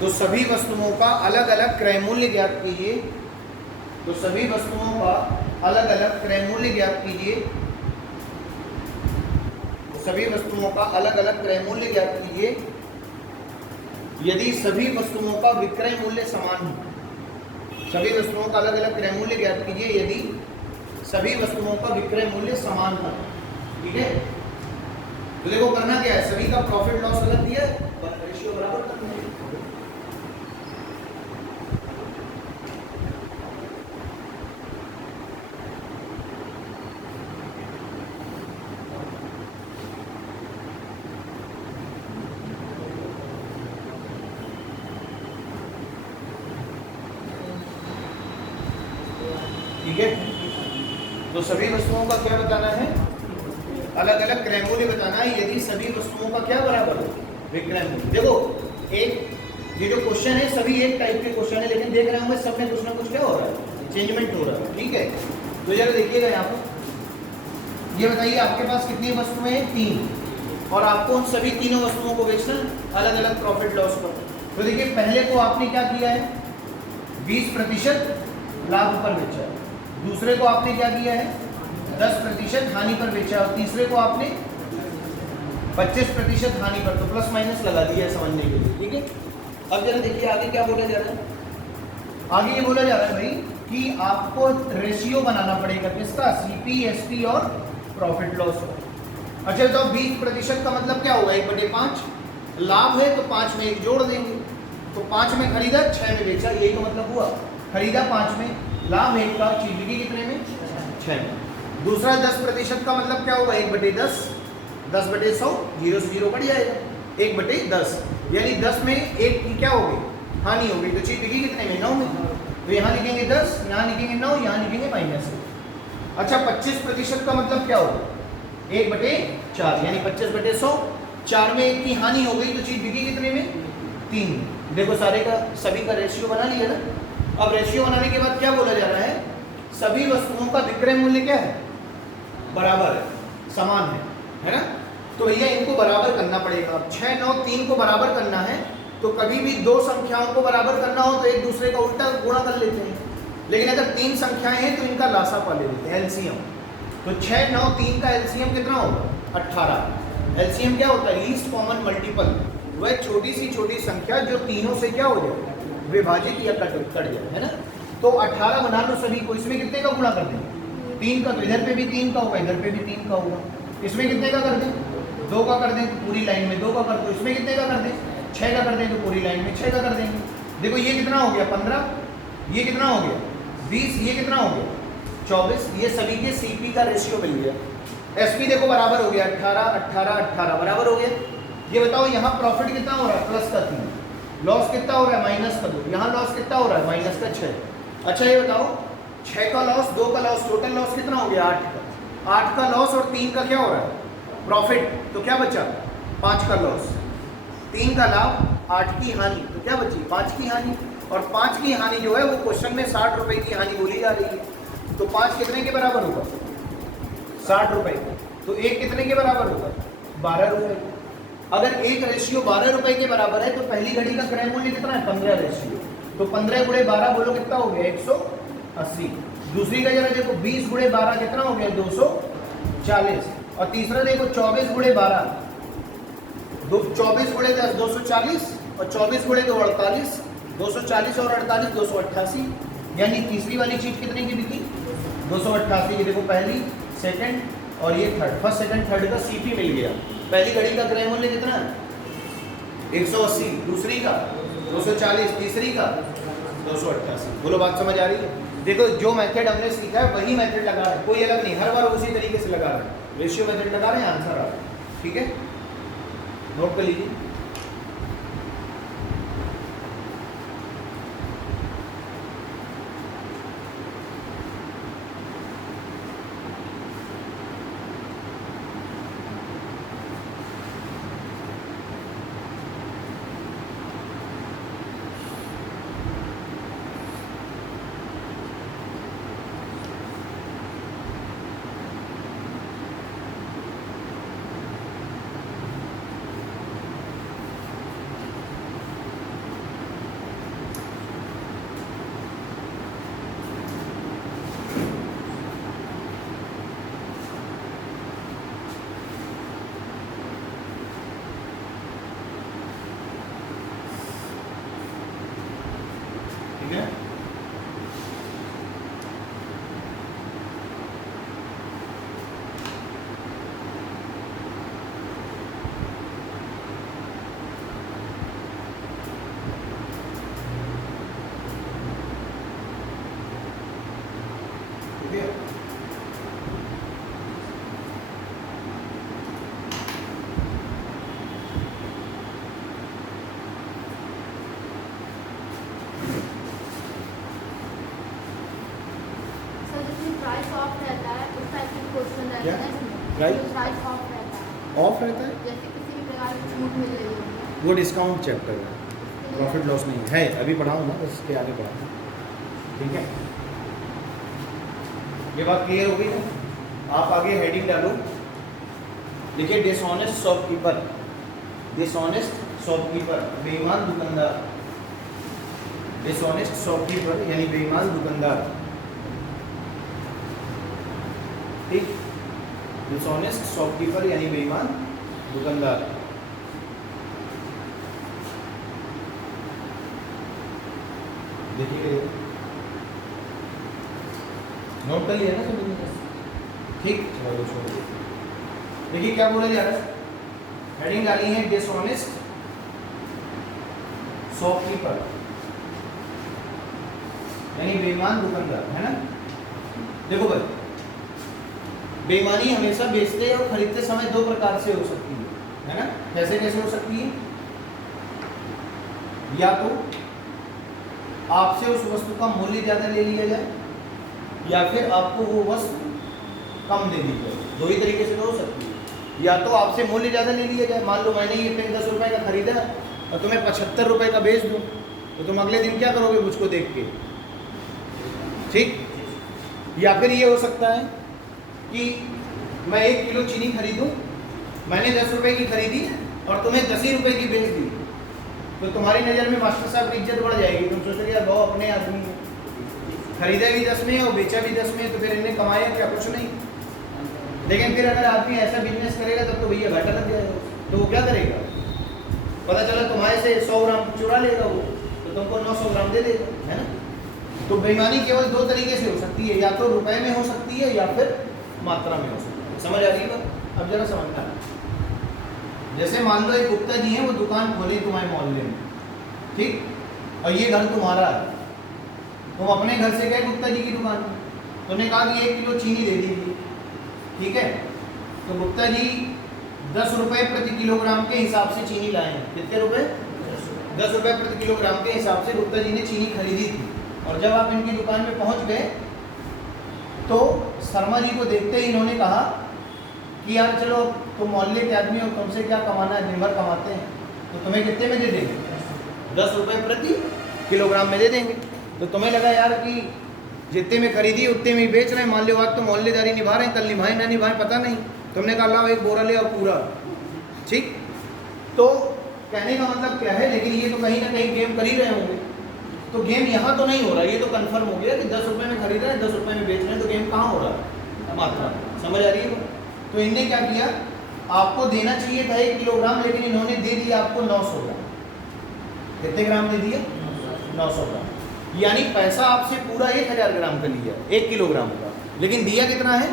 तो सभी वस्तुओं का अलग अलग क्रय मूल्य ज्ञात कीजिए, तो सभी वस्तुओं का अलग अलग क्रय मूल्य ज्ञात कीजिए, तो सभी वस्तुओं का अलग अलग क्रय मूल्य ज्ञात कीजिए यदि सभी वस्तुओं का विक्रय मूल्य समान हो। सभी वस्तुओं का अलग अलग क्रय मूल्य ज्ञात कीजिए यदि सभी वस्तुओं का विक्रय मूल्य समान हो। ठीक है, तो देखो करना क्या है, सभी का प्रॉफिट लॉस अलग दिया है, रेशियो बराबर करना है। ठीक है, तो सभी वस्तुओं का क्या बताना है, अलग अलग क्रय मूल्य बताना है यदि सभी वस्तुओं का क्या बराबर हो, विक्रय मूल्य। देखो एक ये जो क्वेश्चन है सभी एक टाइप के क्वेश्चन है, लेकिन देख रहे होंगे सब में कुछ ना कुछ क्या हो रहा है, चेंजमेंट हो रहा है। ठीक है, तो जरा देखिएगा यहाँ पर, ये बताइए आपके पास कितनी वस्तुएं हैं, 3, और आपको उन सभी तीनों वस्तुओं को बेचना अलग अलग प्रॉफिट लॉस पर। तो देखिए पहले को आपने क्या किया है, 20% लाभ पर बेचा है, दूसरे को आपने क्या किया है 10% हानि पर बेचा, और तीसरे को आपने 25% हानि पर, तो प्लस माइनस लगा दिया है समझने के लिए। ठीक है, अब जरा देखिए आगे क्या बोला जा रहा है, आगे ये बोला जा रहा है भाई कि आपको रेशियो बनाना पड़ेगा किसका, सीपी, एसपी और प्रॉफिट लॉस। अच्छा तो 20% का मतलब क्या होगा, 1/5 लाभ है तो 5 में 1 जोड़ देंगे, तो 5 में खरीदा 6 में बेचा, यही तो मतलब हुआ, खरीदा 5 में, लाभ 1 का, चीज बिकी कितने में 6 में। दूसरा 10% का मतलब क्या होगा, 1/10, 10/100, 0 से 0 कट जाएगा, 1/10, यानी 10 में 1 की क्या होगी, हानि होगी, तो चीज बिकी कितने में 9 में, तो यहाँ लिखेंगे 10, यहाँ लिखेंगे 9, यहाँ लिखेंगे -1। अच्छा 25% का मतलब क्या होगा, 1/4, यानी 25/100, 4 में 1 की हानि हो गई, तो चीज बिकी कितने में 3। देखो सारे का सभी का रेशियो बना लिया ना। अब रेशियो बनाने के बाद क्या बोला जा रहा है, सभी वस्तुओं का विक्रय मूल्य क्या है, बराबर है, समान है ना। तो भैया इनको बराबर करना पड़ेगा। अब 6, 9, 3 को बराबर करना है, तो कभी भी 2 संख्याओं को बराबर करना हो तो एक दूसरे का उल्टा गुणा कर लेते हैं, लेकिन अगर 3 संख्याएं हैं तो इनका लासा पा ले लेते हैं, एलसीएम। तो 6, 9, 3 का एलसीएम कितना होगा, 18। एलसीएम क्या होता है, लीस्ट कॉमन मल्टीपल, वह छोटी सी छोटी संख्या जो तीनों से क्या हो जाए, विभाजित या कट जाए, है ना। तो 18 बना लो सभी को, इसमें कितने का गुणा कर दें, 3 का, तो इधर पे भी 3 का होगा, इधर पे भी 3 का होगा। इसमें कितने का कर दें, 2 का कर दें, तो पूरी लाइन में 2 का कर दो। इसमें कितने का कर दें, 6 का कर दें, तो पूरी लाइन में 6 का कर देंगे। देखो ये कितना हो गया 15, ये कितना हो गया 20, ये कितना हो गया 24, ये सभी के सीपी का रेशियो मिल गया। एसपी देखो बराबर हो गया 18, 18, 18 बराबर हो गया। ये बताओ यहाँ प्रॉफिट कितना हो रहा है, प्लस का 3, लॉस कितना हो रहा है, -2, यहाँ लॉस कितना हो रहा है, -6। अच्छा ये बताओ 6 का लॉस, 2 का लॉस, टोटल लॉस कितना हो गया 8 का। 8 का लॉस और 3 का क्या हो रहा है प्रॉफिट, तो क्या बचा 5 का लॉस, 3 का लाभ, 8 की हानि, तो क्या बची 5 की हानि। और 5 की हानि जो है वो क्वेश्चन में 60 रुपए की हानि बोली जा रही है। तो 5 कितने के बराबर होगा 60 रुपए। तो 1 कितने के बराबर होगा 12 रुपए। अगर 1 रेशियो 12 रुपए के बराबर है तो पहली घड़ी का क्रय मूल्य कितना है 15 रेशियो। तो 15 गुणे 12 बोलो कितना हो गया 180। दूसरी का जरा देखो 20 गुणे 12 कितना हो गया 240। और तीसरा देखो 24 गुणे 12, 24 गुणे 10 240 और 24 गुणे 2 48, 240 और 48 288। यानी तीसरी वाली चीज कितने की बिकी 288 की। देखो पहली, सेकंड और ये थर्ड, फर्स्ट सेकंड थर्ड का सीपी मिल गया। पहली घड़ी का क्रय मूल्य कितना है 180, दूसरी का 240, तीसरी का 288। बोलो बात समझ आ रही है। देखो जो मेथड हमने सीखा है वही मेथड लगा रहे हैं, कोई अलग नहीं, हर बार उसी तरीके से लगा रहे हैं। रेशियो मेथड लगा रहे हैं, आंसर आ रहा है। ठीक है, नोट कर लीजिए। ठीक है, ठीक है। प्राइस ऑफ रहता है उस टाइप के क्वेश्चन रहते हैं इसमें। प्राइस प्राइस ऑफ रहता है, ऑफ रहता है, जैसे किसी भी प्रकार की छूट मिल रही होगी वो डिस्काउंट चैप्टर है, प्रॉफिट लॉस नहीं है। अभी पढ़ाऊँ ना, बस इसके आगे पढ़ाऊँ। ठीक है, ये बात क्लियर हो गई ना। आप आगे हेडिंग डालो, देखिए डिसऑनेस्ट शॉपकीपर, डिसऑनेस्ट शॉपकीपर बेईमान दुकानदार, डिसऑनेस्ट शॉपकीपर यानी बेईमान दुकानदार। ठीक, डिसऑनेस्ट शॉपकीपर यानी बेईमान दुकानदार। देखिए नोट कर लिया ना सब, ठीक, चलो छोड़िए। देखिए क्या बोला जा रहा है, हेडिंग डाली है डिसऑनेस्ट शॉपकीपर यानी बेईमान दुकानदार, है ना। देखो भाई, बेईमानी हमेशा बेचते और खरीदते समय दो प्रकार से हो सकती है ना। कैसे कैसे हो सकती है, या तो आपसे उस वस्तु का मूल्य ज्यादा ले लिया जाए या फिर आपको वो वस्तु कम दे दी जाए। दो ही तरीके से तो हो सकती है। या तो आपसे मूल्य ज़्यादा ले लिया जाए, मान लो मैंने ये पेन 10 रुपए का खरीदा और तुम्हें 75 रुपए का बेच दूँ, तो तुम अगले दिन क्या करोगे मुझको देख के, ठीक। या फिर ये हो सकता है कि मैं 1 किलो चीनी खरीदूँ, मैंने 10 रुपए की खरीदी और तुम्हें 10 ही रुपए की बेच दी, तो तुम्हारी नज़र में मास्टर साहब की इज्जत बढ़ जाएगी। तुम सोचोगे यार भाव अपने आदमी है, खरीदा भी 10 में और बेचा भी 10 में, तो फिर इन्हें कमाया क्या, कुछ नहीं। लेकिन फिर अगर आदमी ऐसा बिजनेस करेगा तब तो भैया घाटा लग जाएगा, तो वो क्या करेगा, पता चला तुम्हारे से 100 ग्राम चुरा लेगा वो, तो तुमको 900 ग्राम दे देगा, है ना। तो बेईमानी केवल दो तरीके से हो सकती है, या तो रुपए में हो सकती है या फिर मात्रा में हो सकती है। समझ आ रही है। अब जरा समझना, जैसे मान लो एक गुप्ता जी है, वो दुकान खोले तुम्हारे मोहल्ले में, ठीक, और ये घर तुम्हारा है। तुम अपने घर से गए गुप्ता जी की दुकान में, तुमने कहा कि 1 किलो चीनी दे दीजिए, ठीक है। तो गुप्ता जी 10 रुपए प्रति किलोग्राम के हिसाब से चीनी लाए हैं। कितने रुपए, 10 रुपए प्रति किलोग्राम के हिसाब से गुप्ता जी ने चीनी खरीदी थी। और जब आप इनकी दुकान में पहुंच गए तो शर्मा जी को देखते ही इन्होंने कहा कि यार चलो तुम मोहल्ले के आदमी हो, तुमसे क्या कमाना है, दिन भर कमाते हैं, तो तुम्हें कितने में दे देंगे? 10 रुपये प्रति किलोग्राम में दे देंगे। तो तुम्हें लगा यार कि जितने में खरीदी उतने में ही बेच रहे हैं, मान लो आज तो मोहल्लेदारी निभा रहे हैं, कल निभाए ना निभाए पता नहीं, तुमने कहा लाओ एक बोरा ले और पूरा, ठीक। तो कहने का मतलब क्या है, लेकिन ये तो कहीं ना कहीं गेम कर ही रहे होंगे। तो गेम यहाँ तो नहीं हो रहा, ये तो कंफर्म हो गया कि 10 रुपये में खरीद रहे हैं, 10 रुपये में बेच रहे हैं, तो गेम कहाँ हो रहा है? मात्रा। समझ आ रही है? तो इनने क्या किया, आपको देना चाहिए था 1 किलोग्राम, लेकिन इन्होंने दे दिया आपको 900 ग्राम। कितने ग्राम दे दिए? 900 ग्राम। यानी पैसा आपसे पूरा 1000 ग्राम का लिया, 1 किलोग्राम का, लेकिन दिया कितना है?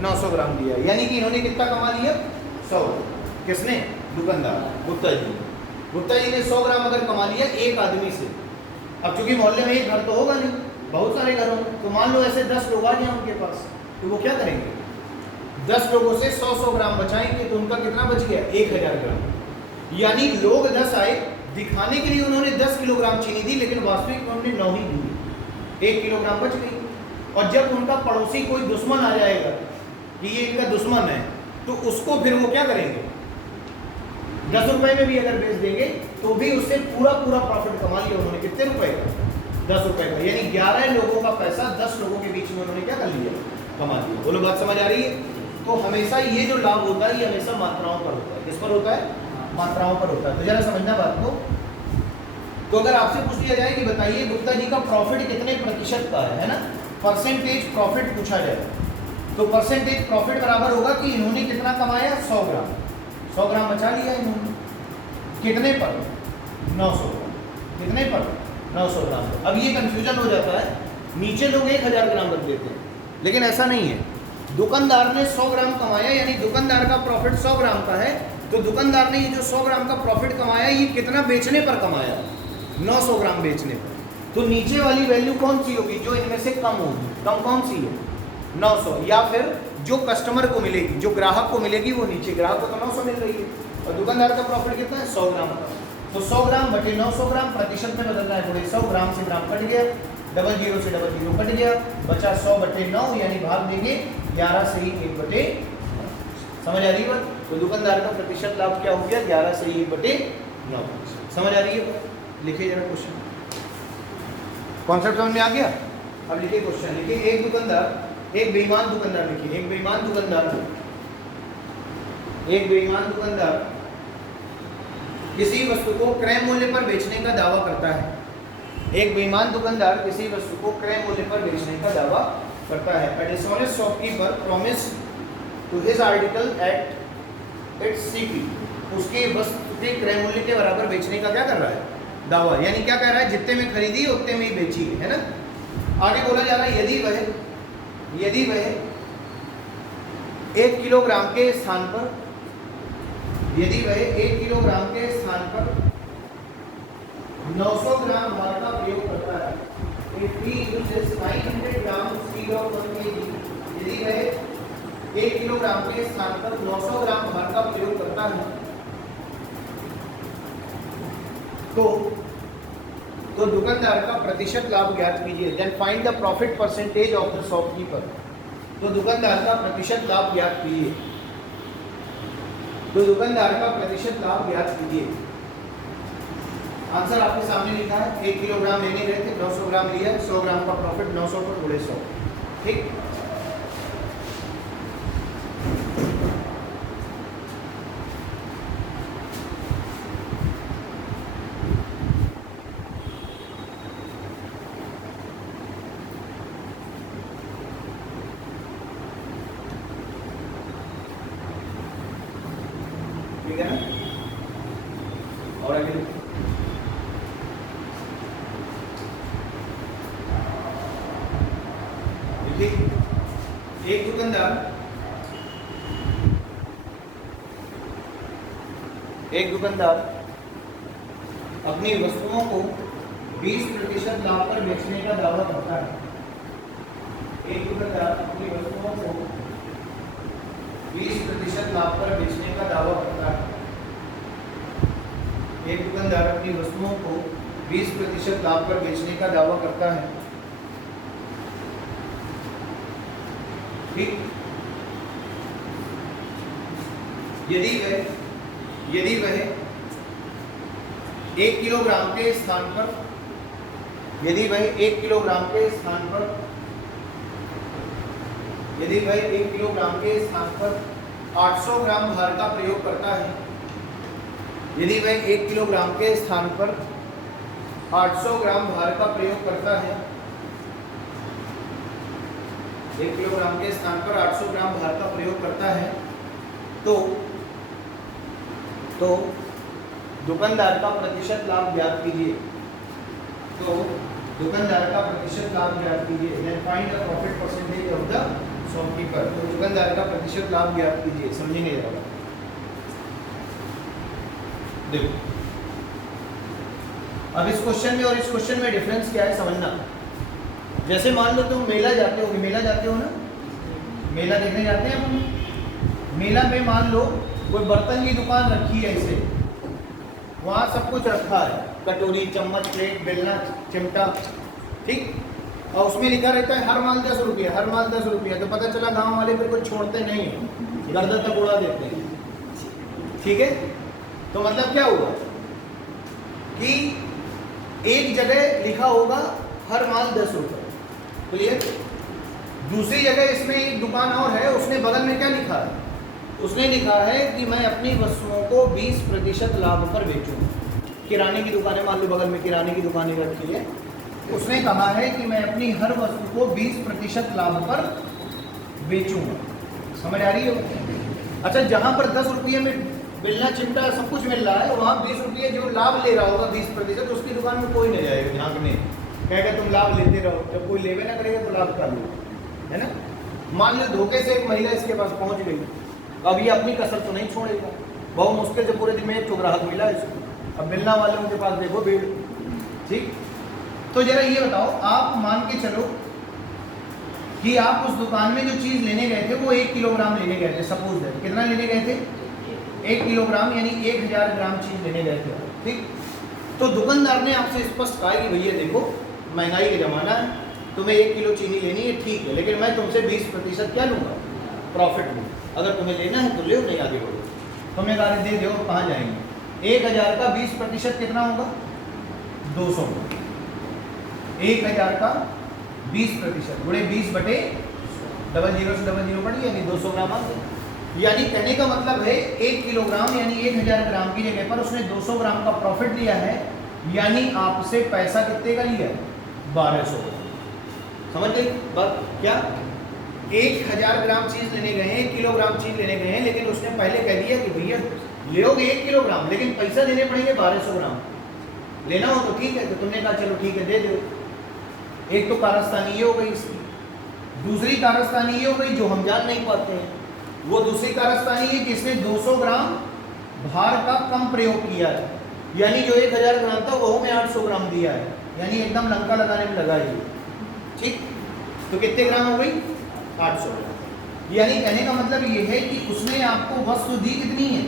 900 ग्राम दिया। यानी कि इन्होंने कितना कमा लिया? 100। किसने? दुकानदार गुप्ता जी। गुप्ता जी ने 100 ग्राम अगर कमा लिया एक आदमी से, अब चूंकि मोहल्ले में एक घर तो होगा नहीं, बहुत सारे घरों में, तो मान लो ऐसे 10 लोग आ जाए उनके पास, तो वो क्या करेंगे? 10 लोगों से 100 ग्राम बचाएंगे, तो उनका कितना बच गया? 1000 ग्राम। यानी लोग 10 आए, दिखाने के लिए उन्होंने 10 किलोग्राम चीनी दी, लेकिन वास्तविक उन्होंने 9 ही दी, 1 किलोग्राम बच गई। और जब उनका पड़ोसी कोई दुश्मन आ जाएगा कि ये इनका दुश्मन है, तो उसको फिर वो क्या करेंगे? 10 रुपए में भी अगर बेच देंगे तो भी उससे पूरा प्रॉफिट कमा लिया उन्होंने। कितने रुपए का? 10 रुपए का। यानी 11 लोगों का पैसा 10 लोगों के बीच में उन्होंने क्या कर लिया? कमा लिया। बोलो बात समझ आ रही है? तो हमेशा ये जो लाभ होता है ये हमेशा मात्राओं पर होता है। किस पर होता है? मात्राओं पर होता है। तो जरा समझना बात को। तो अगर आपसे पूछ लिया जाए कि बताइए गुप्ता जी का प्रॉफिट कितने प्रतिशत का है ना, परसेंटेज प्रॉफिट पूछा जाए, तो परसेंटेज प्रॉफिट बराबर होगा कि इन्होंने कितना कमाया? 100 ग्राम। 100 ग्राम बचा लिया इन्होंने, कितने पर? 900 ग्राम। कितने पर? 900 ग्राम पर। अब ये कंफ्यूजन हो जाता है, नीचे लोग 1000 ग्राम रख देते हैं, लेकिन ऐसा नहीं है। दुकानदार ने 100 ग्राम कमाया, यानी दुकानदार का प्रॉफिट 100 ग्राम का है, तो दुकानदार ने ये जो 100 ग्राम का प्रॉफिट कमाया, ये कितना बेचने पर कमाया? 900 ग्राम बेचने पर। तो नीचे वाली वैल्यू कौन सी होगी? जो इनमें से कम होगी। कम कौन सी है? 900। या फिर जो कस्टमर को मिलेगी, जो ग्राहक को मिलेगी, वो नीचे, ग्राहक को तो 900 मिल रही है, और दुकानदार का प्रॉफिट कितना है? 100 ग्राम का। तो 100 ग्राम बटे 900 ग्राम, प्रतिशत में बदलना है थोड़े, 100 ग्राम से ग्राम कट गया, 00 से 00 कट गया, बचा 100 बटे 9, यानी भाग देंगे 11 से ही 1 बटे। समझ आ रही है बात? तो दुकानदार का प्रतिशत लाभ क्या हो गया? 11 से ही 1 बटे 9। समझ आ रही है? लिखिए जरा क्वेश्चन। कॉन्सेप्ट समझ में आ गया? अब लिखिए क्वेश्चन। लिखिए एक दुकानदार, एक बेईमान दुकानदार, लिखिए एक बेईमान दुकानदार, एक बेईमान दुकानदार किसी वस्तु को क्रय मूल्य पर बेचने का दावा करता है। एक बेईमान दुकानदार किसी वस्तु को क्रय मूल्य पर बेचने का दावा करता है। A dishonest shopkeeper promised to his article at its CP, उसके वस्तु के क्रय मूल्य के बराबर बेचने का क्या कर रहा है? दावा। यानी क्या कह रहा है? जितने में खरीदी उतने में ही बेची है ना। आगे बोला जा रहा है यदि वह 1 किलोग्राम के स्थान पर, यदि वह 1 किलोग्राम के स्थान पर 900 ग्राम भार का प्रयोग करता है, if he uses 900 gram steel of 1 kg, यदि वह 1 किलोग्राम के स्थान पर 900 ग्राम भार का प्रयोग करता है, तो दुकानदार का प्रतिशत लाभ ज्ञात कीजिए। Then find the profit percentage of the shopkeeper. तो दुकानदार का प्रतिशत लाभ ज्ञात कीजिए। तो दुकानदार का प्रतिशत लाभ ज्ञात कीजिए। आंसर आपके सामने लिखा है। 1 किलोग्राम लेने गए थे, 900 ग्राम लिया, 100 ग्राम का प्रॉफिट, 900 पर थोड़े 100। ठीक। ठीक है ना? और आगे देखिए, एक दुकानदार अपनी वस्तुओं को 20% लाभ पर बेचने का दावा करता है। एक दुकानदार अपनी वस्तुओं को 20% लाभ पर बेचने का दावा करता है। एक दुकानदार अपनी वस्तुओं को 20% लाभ पर बेचने का दावा करता है। ठीक। यदि वह 1 किलोग्राम के स्थान पर 800 ग्राम भार का प्रयोग करता है, यदि वह 1 किलोग्राम के स्थान पर 800 ग्राम भार का प्रयोग करता है, 1 किलोग्राम के स्थान पर 800 ग्राम भार का प्रयोग करता है, तो दुकानदार का प्रतिशत लाभ ज्ञात कीजिए। Then find the profit percentage of the shopkeeper. तो दुकानदार का प्रतिशत लाभ ज्ञात कीजिए। समझेंगे जरा, देखो अब इस क्वेश्चन में और इस क्वेश्चन में डिफरेंस क्या है समझना। जैसे मान लो तुम मेला जाते हो ना, मेला देखने जाते हैं अपन। मेला में मान लो कोई बर्तन की दुकान रखी है, ऐसे वहाँ सब कुछ रखा है, कटोरी, चम्मच, प्लेट, बेलना, चिमटा, ठीक। और उसमें लिखा रहता है हर माल 10 रुपये, हर माल 10 रुपये। तो पता चला गांव वाले फिर कुछ छोड़ते नहीं है, गर्दन तक उड़ा देते हैं, ठीक है। तो मतलब क्या हुआ कि एक जगह लिखा होगा हर माल 10 रुपये, क्लियर। दूसरी जगह इसमें एक दुकान और है, उसने बगल में क्या लिखा है, उसने लिखा है कि मैं अपनी वस्तुओं को 20% लाभ पर बेचूंगा। किराने की दुकान है, मान लो बगल में किराने की दुकान रखी है, उसने कहा है कि मैं अपनी हर वस्तु को 20% लाभ पर बेचूंगा। समझ आ रही है? अच्छा, जहां पर 10 रुपये में बेलना, चिमटा सब कुछ मिल रहा है, वहां 20 रुपये जो लाभ ले रहा होगा 20%, उसकी दुकान में कोई नहीं जाएगा झांकने, कहेगा तुम लाभ लेते रहो। जब कोई लेवे ना करेगा तो लाभ कर लो, है ना। मान लो धोखे से एक महिला इसके पास पहुंच गई, अब ये अपनी कसर तो नहीं छोड़ेगा, बहुत मुश्किल से पूरे दिन में एक ग्राहक मिला इसको। अब बेलना वालों के पास देखो भीड़, ठीक। तो जरा ये बताओ, आप मान के चलो कि आप उस दुकान में जो चीज़ लेने गए थे वो 1 किलोग्राम लेने गए थे, सपोज दैट। कितना लेने गए थे? 1 किलोग्राम, यानी 1000 ग्राम चीज़ लेने गए थे, ठीक। तो दुकानदार ने आपसे स्पष्ट कहा कि भैया देखो महंगाई का ज़माना है, तुम्हें 1 किलो चीनी लेनी है, ठीक है, लेकिन मैं तुमसे 20% क्या लूँगा, प्रॉफिट लूँ। अगर तुम्हें लेना है तो ले, नहीं आगे बढ़ो। तुम्हें गाड़ी दे दो, कहाँ जाएंगे। 1000 का 20% कितना होगा? 200। 1000 का 20% गुणे 20 बटे 00 से 00 पड़ी, यानी 200 ग्राम आ गया। यानी कहने का मतलब है 1 किलोग्राम यानी 1000 ग्राम की जगह पर उसने 200 ग्राम का प्रॉफिट लिया है, यानी आपसे पैसा कितने का लिया है? 1200। समझ गई बात क्या? 1000 ग्राम चीज लेने गए हैं, 1 किलोग्राम चीज लेने गए हैं, लेकिन उसने पहले कह दिया कि भैया लोगे 1 किलोग्राम, लेकिन पैसा देने पड़ेंगे 1200 ग्राम। लेना हो तो ठीक है, तो तुमने कहा चलो ठीक है दे दो। एक तो कारस्तानी ये हो गई इसकी, दूसरी कारस्तानी ये हो गई जो हम जान नहीं पाते हैं। वो दूसरी कारस्तानी है कि इसने 200 ग्राम भार का कम प्रयोग किया है, यानी जो 1000 ग्राम था वो में 800 ग्राम दिया है, यानी एकदम लंका लगाने में लगा है, ठीक। तो कितने ग्राम हो गई? 800 ग्राम। यानी कहने का मतलब ये है कि उसने आपको वस्तु दी कितनी है?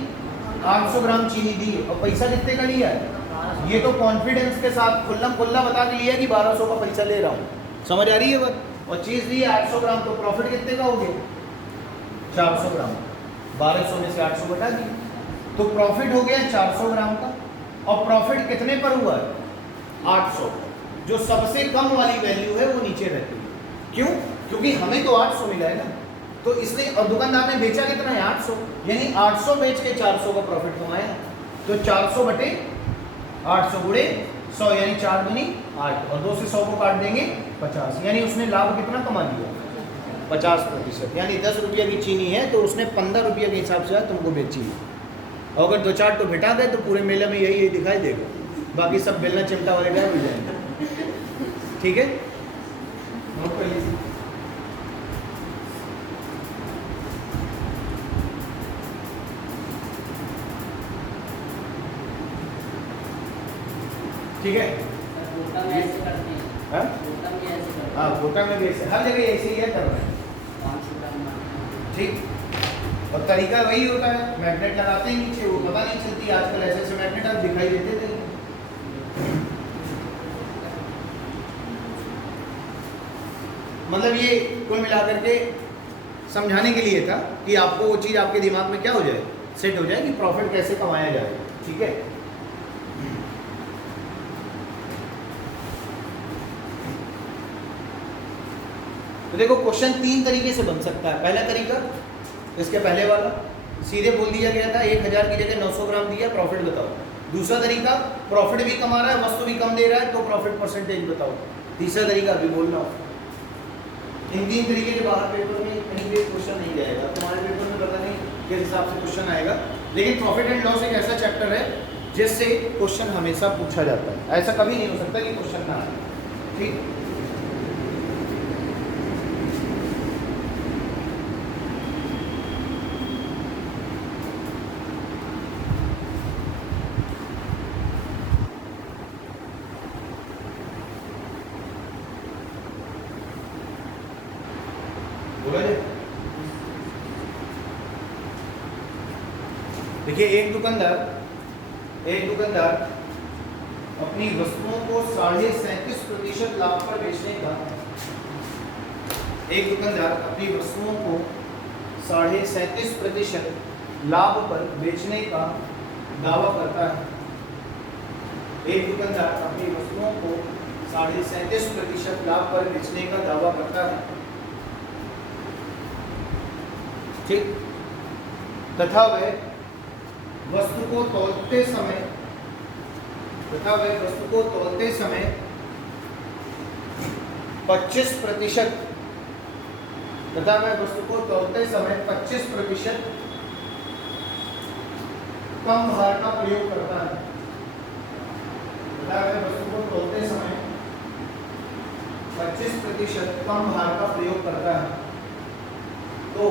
800 ग्राम चीनी दी है, और पैसा कितने का लिया है? ये तो कॉन्फिडेंस के साथ खुल्लम खुल्ला बता के लिया कि 1200 का पैसा ले रहा हूँ। समझ आ रही है बात? और चीज़ दी है 800 ग्राम, तो प्रॉफिट कितने का हो गया? 400 ग्राम। 1200 में से 800 घटा दिए, तो प्रॉफिट हो गया 400 ग्राम का। और प्रॉफिट कितने पर हुआ है? 800। जो सबसे कम वाली वैल्यू है वो नीचे रहती है। क्यों? क्योंकि हमें तो 800 मिला है ना, तो इसलिए। और दुकानदार ने बेचा कितना है? 800, यानी 800 बेच के 400 का प्रॉफिट कमाया। तो 400 बटे 800 गुणे 100, यानी 4 दूनी 8, और 2 से 100 को काट देंगे 50, यानी उसने लाभ कितना कमा लिया? 50%। यानी 10 रुपये की चीनी है तो उसने 15 रुपये के हिसाब से तुमको बेची है। और अगर 2-4 तो भेटा गए तो पूरे मेले में यही दिखाई देगा, बाकी सब बेलना चिमटा वाले गायब हो जाएंगे, ठीक है। नोट कर लीजिए। ठीक है, हाँ कोटा में भी ऐसे, हर जगह ऐसे ही है कर रहे हैं, ठीक। और तरीका वही होता है, मैग्नेट लगाते हैं नीचे, वो पता नहीं चलती। आजकल ऐसे ऐसे मैग्नेट आप दिखाई देते थे। मतलब ये कुल मिलाकर के समझाने के लिए था कि आपको वो चीज़ आपके दिमाग में क्या हो जाए, सेट हो जाए कि प्रॉफिट कैसे कमाया जाए। ठीक है, तो देखो क्वेश्चन 3 तरीके से बन सकता है। पहला तरीका इसके पहले वाला, सीधे बोल दिया गया था 1000 की जगह 900 ग्राम दिया, प्रॉफिट बताओ। दूसरा तरीका, प्रॉफिट भी कमा रहा है, वस्तु भी कम दे रहा है, तो प्रॉफिट परसेंटेज बताओ। तीसरा तरीका अभी बोलना हो। इन 3 तरीके के बाहर पेपर में कहीं भी क्वेश्चन नहीं जाएगा। तुम्हारे पेपर में पता नहीं किस हिसाब से क्वेश्चन आएगा, लेकिन प्रॉफिट एंड लॉस एक ऐसा चैप्टर है जिससे क्वेश्चन हमेशा पूछा जाता है। ऐसा कभी नहीं हो सकता कि क्वेश्चन ना आए। ठीक, बोला जाए। देखिए एक दुकानदार अपनी वस्तुओं को 37.5% लाभ पर बेचने का, एक दुकानदार अपनी वस्तुओं को 37.5% लाभ पर बेचने का दावा करता है। एक दुकानदार अपनी वस्तुओं को 37.5% लाभ पर बेचने का दावा करता है। ठीक, तथा वह वस्तु को तौलते समय 25% कम भार का प्रयोग करता है। तथा वह वस्तु को तौलते समय 25% कम भार का प्रयोग करता है। तो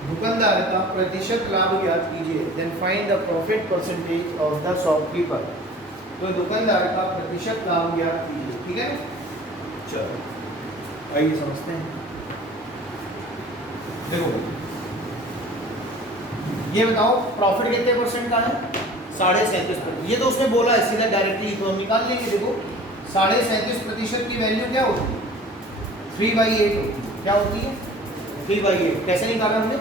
दुकानदार का प्रतिशत लाभ ज्ञात कीजिए। Then find the profit percentage of the shopkeeper. तो दुकानदार का प्रतिशत लाभ ज्ञात कीजिए। ठीक है, चलो आइए समझते हैं। देखो ये बताओ प्रॉफिट कितने परसेंट का है? 37.5%। ये तो उसने बोला है सीधा डायरेक्टली, तो हम निकाल लेंगे। देखो 37.5% की वैल्यू क्या होती है? 3/8 होती है। क्या होती है? 3/8। कैसे निकाला हमने?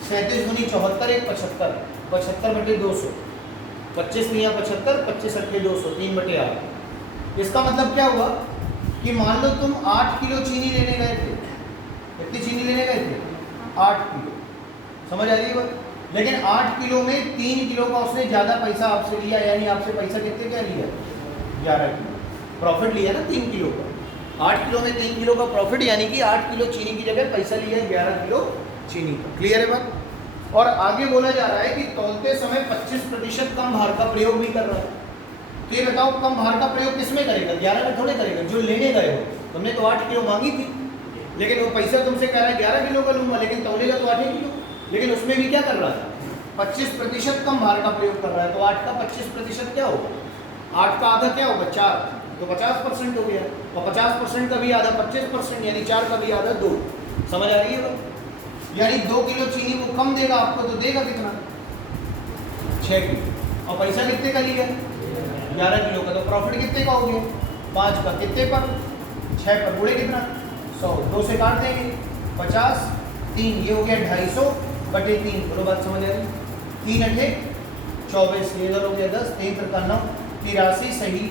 37 गुनी 74 एक 75, 75/200, 25 मियाँ 75, 25 अट्ठे 200, 3/8। इसका मतलब क्या हुआ कि मान लो तुम 8 किलो चीनी लेने गए थे। कितनी चीनी लेने गए थे? 8 किलो। समझ आ रही है बात? लेकिन 8 किलो में 3 किलो का उसने ज़्यादा पैसा आपसे लिया, यानी आपसे पैसा कितने क्या लिया? 11 किलो प्रॉफिट लिया ना 3 किलो का। 8 किलो में 3 किलो का प्रॉफिट, यानी कि 8 किलो चीनी की जगह पैसा लिया 11 किलो चीनी का। क्लियर है बात? और आगे बोला जा रहा है कि तौलते समय 25% कम भार का प्रयोग भी कर रहा है। तो ये बताओ कम भार का प्रयोग किसमें करेगा? 11 में थोड़े करेगा। जो लेने गए हो तुमने तो 8 किलो मांगी थी, लेकिन वो पैसा तुमसे कह रहा है 11 किलो का लूंगा, लेकिन तौलेगा तो 8 किलो। लेकिन उसमें भी क्या कर रहा था? 25% कम भार का प्रयोग कर रहा है। तो 8 का 25% क्या होगा? 8 का आधा क्या होगा? 4, तो 50% हो गया। और 50% का भी आधा 25%, यानी 4 का भी आधा 2। समझ आ रही है बात? यानी 2 किलो चीनी वो कम देगा आपको, तो देगा कितना? 6 किलो। और पैसा कितने का लिया? 11 किलो का। तो प्रॉफिट कितने का हो गया? 5 का। कितने पर? 6 पर। बुढ़े कितना? 100। 2 से काट देंगे 50, 3, ये हो गया 250/3। बोलो बात समझ आ रही? 3 अठे 24, ये इधर हो गया 10, 3 का 9, 83 सही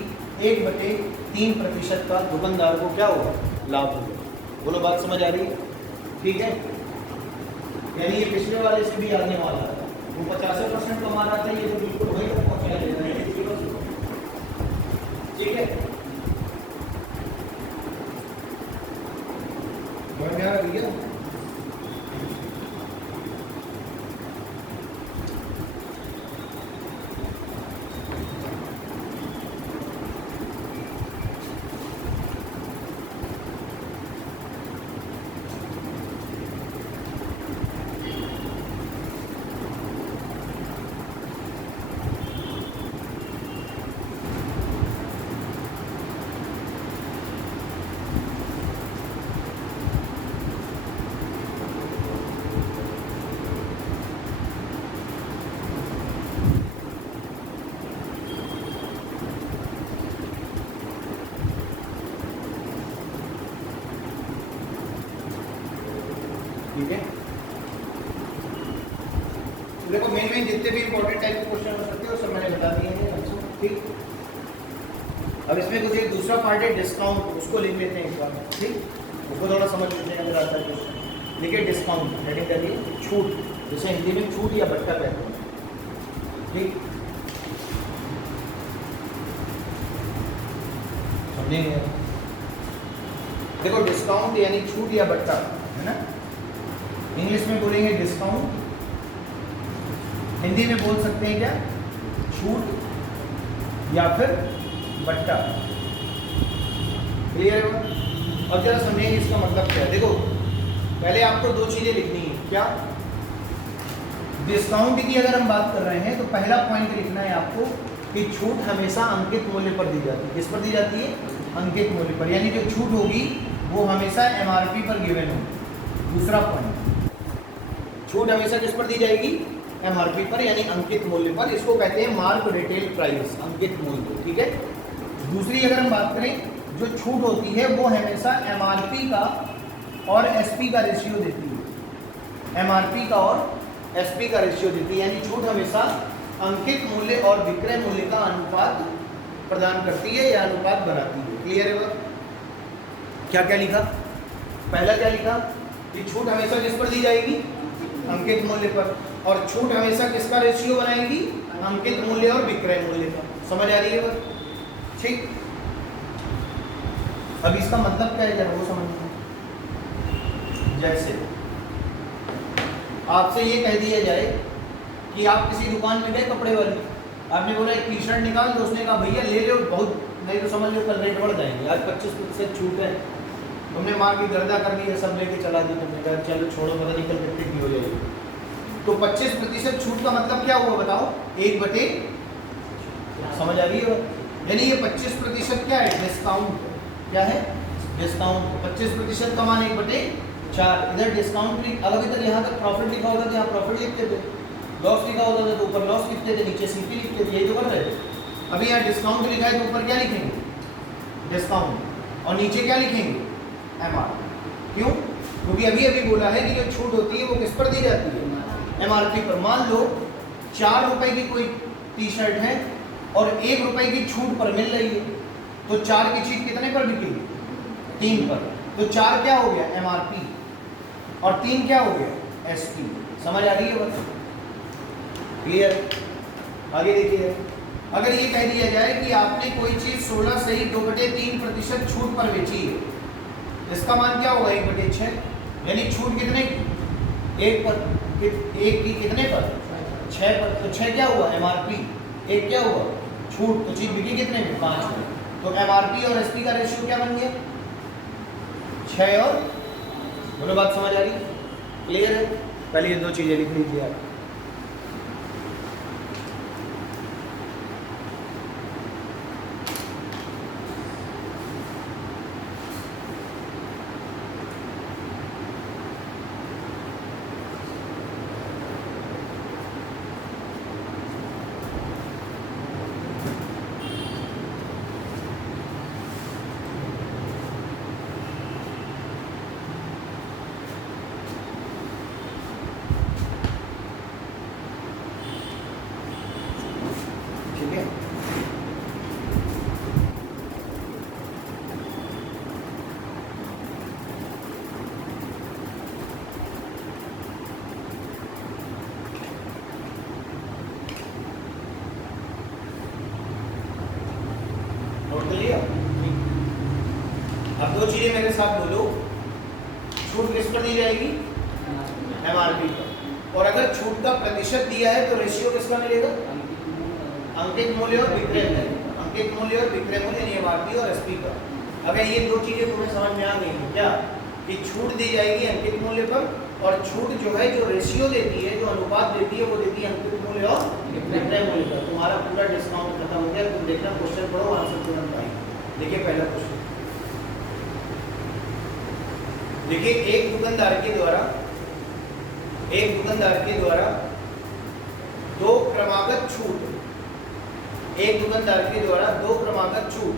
1/3% का दुकानदार को क्या होगा? लाभ होगा। बोलो बात समझ आ रही है? ठीक है, यानी ये पिछले वाले से भी आने वाला है। वो 85% कमा रहा था, ये तो बिल्कुल वही तक पहुंचा देगा। ठीक है, समझ में आ रही है? देखो मेन जितने भी इंपॉर्टेंट टाइप के क्वेश्चन हो सकते हैं वो सब मैंने बता दिए हैं आंसर, ठीक। अब इसमें कुछ एक दूसरा पार्ट है डिस्काउंट, उसको लिख लेते हैं एक बार, ठीक। उसको थोड़ा समझ लेते हैं अगर आता है क्वेश्चन। लिखिए डिस्काउंट, हेडिंग करिए छूट, जैसे हिंदी में छूट या बट्टा कहते हैं, ठीक। समझेंगे? देखो डिस्काउंट यानी छूट या बट्टा, है ना। इंग्लिश में बोलेंगे डिस्काउंट, हिंदी में बोल सकते हैं क्या, छूट या फिर बट्टा। क्लियर है? और जरा समझेंगे इसका मतलब क्या है। देखो पहले आपको दो चीजें लिखनी है, क्या, डिस्काउंट की अगर हम बात कर रहे हैं तो पहला पॉइंट लिखना है आपको कि छूट हमेशा अंकित मूल्य पर दी जाती है। किस पर दी जाती है? अंकित मूल्य पर, यानी जो छूट होगी वो हमेशा एमआरपी पर गिवन होगी। दूसरा पॉइंट, छूट हमेशा किस पर दी जाएगी? एमआरपी पर, यानी अंकित मूल्य पर। इसको कहते हैं मार्क रिटेल प्राइस, अंकित मूल्य, ठीक है। दूसरी अगर हम बात करें, जो छूट होती है वो हमेशा एमआरपी का और एसपी का रेशियो देती है, एमआरपी का और एसपी का रेशियो देती है, यानी छूट हमेशा अंकित मूल्य और विक्रय मूल्य का अनुपात प्रदान करती है या अनुपात बनाती है। क्लियर है? वह क्या क्या लिखा? पहला क्या लिखा कि छूट हमेशा किस पर दी जाएगी? अंकित मूल्य पर। और छूट हमेशा किसका रेशियो बनाएगी? अंकित मूल्य और विक्रय मूल्य का। समझ आ रही है वह? ठीक। अब इसका मतलब क्या है जरा वो समझना। जैसे आपसे ये कह दिया जाए कि आप किसी दुकान में गए कपड़े वाली, आपने बोला एक टी शर्ट निकाल दो, उसने कहा भैया ले लो, बहुत नहीं तो समझ लो कल रेट बढ़ जाएंगे, आज 25% छूट है। तुमने माँ की गर्दा कर ली है, सब लेके चला दी, तुमने कहा चलो छोड़ो पता नहीं कल कितने की हो जाएगी। तो 25% छूट का मतलब क्या हुआ बताओ? 1/, समझ आ रही है? यानी ये 25% क्या है? डिस्काउंट। क्या है? डिस्काउंट। 25% का मान 1/4। इधर डिस्काउंट भी, अगर इधर यहाँ तक प्रॉफिट लिखा होता तो यहाँ प्रॉफिट लिखते थे, लॉस लिखा होता था तो ऊपर लॉस लिखते थे, नीचे सीपी लिखते थे, यही तो कर रहे थे। अभी यहाँ डिस्काउंट लिखा है तो ऊपर क्या लिखेंगे? डिस्काउंट, और नीचे क्या लिखेंगे? एमआरपी। क्यों? क्योंकि अभी अभी बोला है कि जो छूट होती है वो किस पर दी जाती है? एमआरपी पर। मान लो 4 रुपए की कोई टी शर्ट है और 1 रुपए की छूट पर मिल रही है, तो 4 की चीज कितने पर बिकेगी? 3 पर। तो 4 क्या हो गया? एमआरपी, और 3 क्या हो गया? एसपी। समझ आ रही है बस? क्लियर? आगे देखिए, अगर ये कह दिया जाए कि आपने कोई चीज 16 से ही 2/3% छूट पर बेची है, इसका मान क्या होगा? 1/6, यानी छूट कितने की? 1 पर। 1 की कितने पर? 6 पर। तो 6 क्या हुआ? एमआरपी। 1 क्या हुआ? छूट। तो चीज बिकी कितने में? 5 में। तो एमआरपी और एसपी का रेशियो क्या बन गया? 6 और, बोलो बात समझ आ रही? क्लियर है? पहले ये दो चीजें लिख लीजिए आप। ठीक है? नोट कर लिया? अब दो चीजें मेरे साथ बोलो। छूट किस पर दी जाएगी? एमआरपी पर। और अगर छूट का प्रतिशत दिया है तो रेशियो किसका मिलेगा? अंकित मूल्य और विक्रय मूल्य। अंकित मूल्य और विक्रय मूल्य, यानी एमआरपी और एसपी का। अगर ये दो चीजें तुम्हें समझ में आ गई हैं क्या, कि छूट दी जाएगी अंकित मूल्य पर, और छूट जो है जो रेशियो देती है, जो अनुपात देती है, वो देती है अंकित मूल्य और विक्रय मूल्य पर। तुम्हारा पूरा डिस्काउंट खत्म हो गया। तुम देखना क्वेश्चन पढ़ो, आंसर तुरंत आएगा। देखिए पहला क्वेश्चन, देखिए एक दुकानदार के द्वारा दो क्रमागत छूट, एक दुकानदार के द्वारा 2 क्रमागत छूट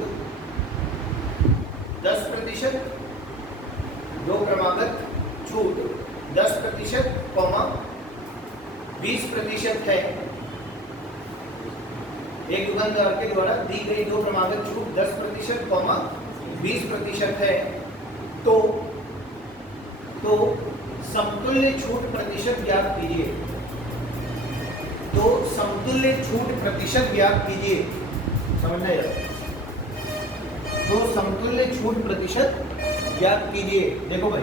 10%, 2 क्रमागत छूट 10%, 20% है, एक दुकानदार के द्वारा दी गई दो क्रमागत छूट 10% कॉमा 20% है, तो समतुल्य छूट प्रतिशत ज्ञात कीजिए। तो समतुल्य छूट प्रतिशत ज्ञात कीजिए, समझना है। तो समतुल्य छूट प्रतिशत ज्ञात कीजिए। देखो भाई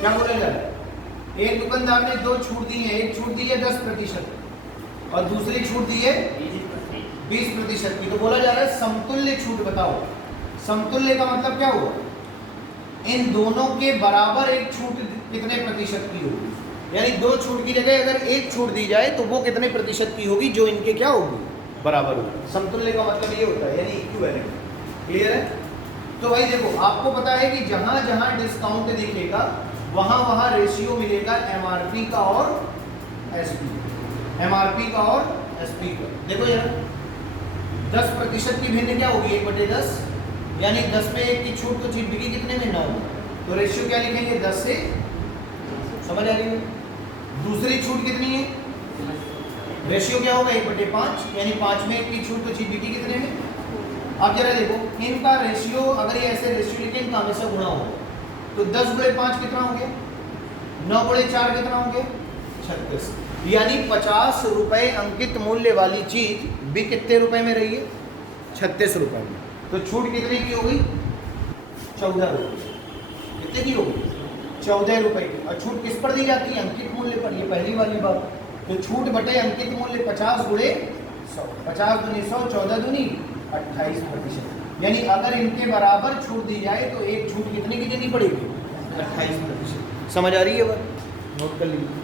क्या बोला जा रहा है, एक दुकानदार ने दो छूट दी है, एक छूट दी है 10% और दूसरी छूट दी है 20% की। तो बोला जा रहा है समतुल्य छूट बताओ। समतुल्य का मतलब क्या हुआ, इन दोनों के बराबर एक छूट कितने प्रतिशत की होगी, यानी दो छूट की जगह अगर एक छूट दी जाए तो वो कितने प्रतिशत की होगी, जो इनके क्या होगी, बराबर होगी। समतुल्य का मतलब ये होता है, यानी इक्विवेलेंट। क्लियर है। तो भाई देखो आपको पता है कि जहां जहां डिस्काउंट दिखेगा वहां वहां रेशियो मिलेगा एमआरपी का और एसपी, एमआरपी का और एसपी का। देखो यार 10% की भिन्न क्या होगी, 1/10, यानी 10 में 1 की छूट तो चीज बिकी कितने में, 9। तो रेशियो क्या लिखेंगे, 10 से, समझ आ रही है। दूसरी छूट कितनी है, रेशियो क्या होगा, 1/5, यानी 5 में 1 की छूट तो चीज बिकी कितने में। अब जरा देखो इनका रेशियो, अगर ये ऐसे रेशियो लिखें तो हमेशा गुणा होगा। तो 10/5 कितना हो गया, 9/4 कितना हो गया, 36। यानी 50 रुपए अंकित मूल्य वाली चीज भी कितने रुपए में रही है, 36 रुपए में। तो छूट कितने की हो गई, 14 रुपए। कितने की हो गई, 14 रुपए की। और छूट किस पर दी जाती है, अंकित मूल्य पर। ये पहली वाली बात। तो छूट बटे अंकित मूल्य 50 गुणे 100, 50 दूनी 100, 14 दूनी 28%। यानी अगर इनके बराबर छूट दी जाए तो एक छूट कितने की देनी पड़ेगी, 28%। समझ आ रही है बात, नोट कर लीजिए।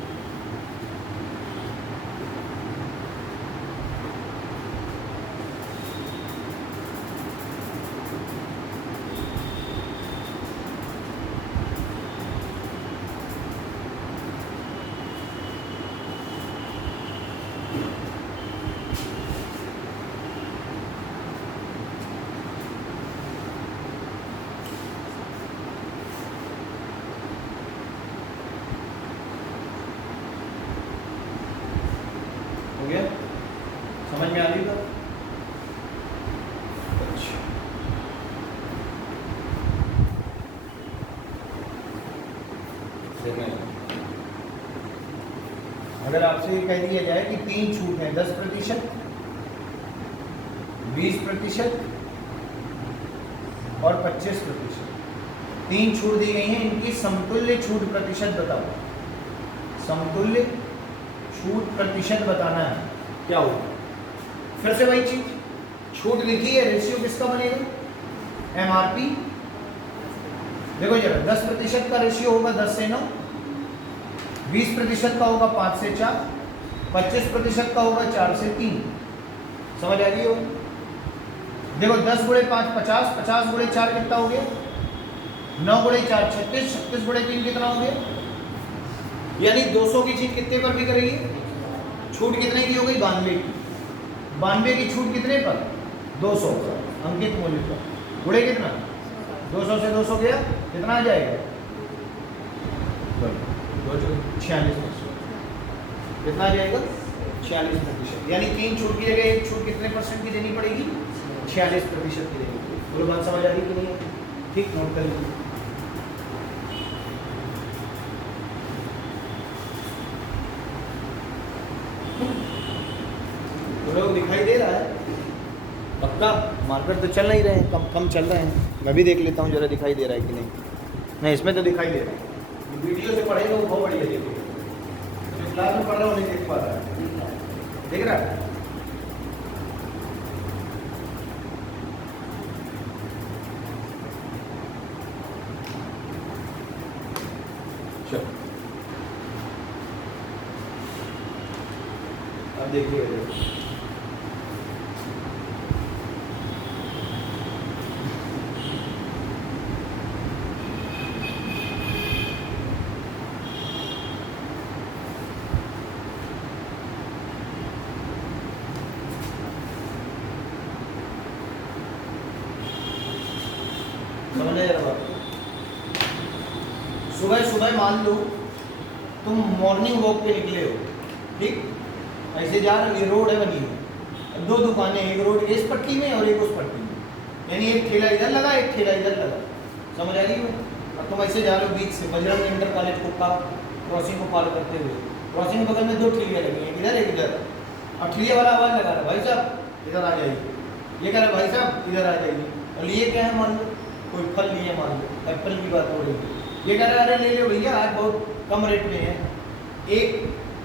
हो गया, समझ में आ रही बात। अच्छा अगर आपसे ये कह दिया जाए कि 3 छूट है, 10%, 20% और 25%, 3 छूट दी गई हैं, इनकी समतुल्य छूट प्रतिशत बताओ। समतुल्य छूट प्रतिशत बताना है, क्या होगा। फिर से वही चीज, छूट लिखी है, रेशियो किसका बनेगा, एमआरपी। देखो जरा 10% का रेशियो होगा 10 से 9, 20% का होगा 5 से 4, 25% का होगा 4 से 3। समझ आ रही हो। देखो 10 गुणे 5 50, 50 गुणे 4 कितना हो गया, 9 गुणे 4 36, 36 गुणे 3 कितना हो गया। यानी 200 की चीज कितने पर बिक रही है, छूट कितने की हो गई, 92 की। 92 की छूट कितने पर, 200 पर, अंकित मूल्य पर। गुणे कितना, 200 से 200 गया, कितना आ जाएगा, 46%। कितना आ जाएगा, 46%। यानी 3 छूट की जगह एक छूट कितने % की देनी पड़ेगी, 46% की देनी पड़ेगी। बोलो बात समझ आ रही कि नहीं है, ठीक, नोट कर लीजिए। लोग दिखाई दे रहा है पक्का, मार्केट तो चल नहीं रहे हैं, कम कम चल रहे हैं। मैं भी देख लेता हूँ जरा दिखाई दे रहा है कि नहीं। नहीं इसमें तो दिखाई दे रहा है, वीडियो से पढ़ेगा वो बहुत बढ़िया देखेगा, तो क्लास में पढ़ रहा हूँ नहीं देख पा रहा है, देख रहा है। चलो अब देखिए, सुबह सुबह मान लो तुम मॉर्निंग वॉक पे निकले हो, ठीक, ऐसे जा रहे, ये रोड है बनी है, दो दुकानें, एक रोड इस पट्टी में और एक उस पट्टी में, यानी एक ठेला इधर लगा एक ठेला इधर लगा, समझ आ रही है। अब तुम ऐसे जा रहे हो बीच से बजरंग इंटर कॉलेज को क्रॉसिंग को पार करते हुए, क्रॉसिंग के बगल में दो ठेलियाँ लगी हैं, इधर एक इधर, और ठेलिया वाला आवाज़ लगा रहा है भाई साहब इधर आ जाइए, ये कह रहा है भाई साहब इधर आ जाइए, और लिए क्या है मान लो कोई फल लिए, मान लो एप्पल की बात हो रही है, ये कह रहा है अरे ले लो भैया आज बहुत कम रेट में है, एक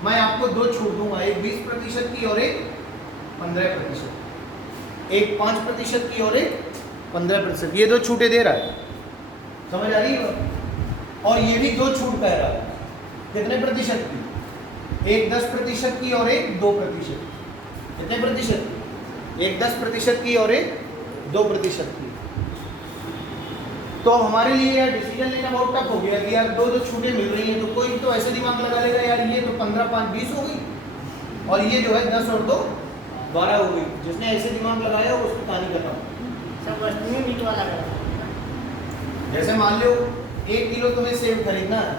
मैं आपको दो छूट दूंगा, एक 20% की और एक 15%, एक 5% की और एक 15%, ये दो छूटें दे रहा है, समझ आ रही है। और ये भी दो छूट कह रहा है, कितने प्रतिशत की, एक 10% की और एक 2%, कितने प्रतिशत, एक 10% की और एक 2% की। तो हमारे लिए यार डिसीजन लेना बहुत टफ हो गया कि यार दो दो छूटें मिल रही हैं, तो कोई तो ऐसे दिमाग लगा लेगा यार ये तो 15 5 20 हो गई, और ये जो है 10 और 2 12 हो गई, जिसने ऐसे दिमाग लगाया उसकी कहानी खत्म। सब वस्तु में मीट वाला है। जैसे मान लो 1 किलो तुम्हें सेब खरीदना है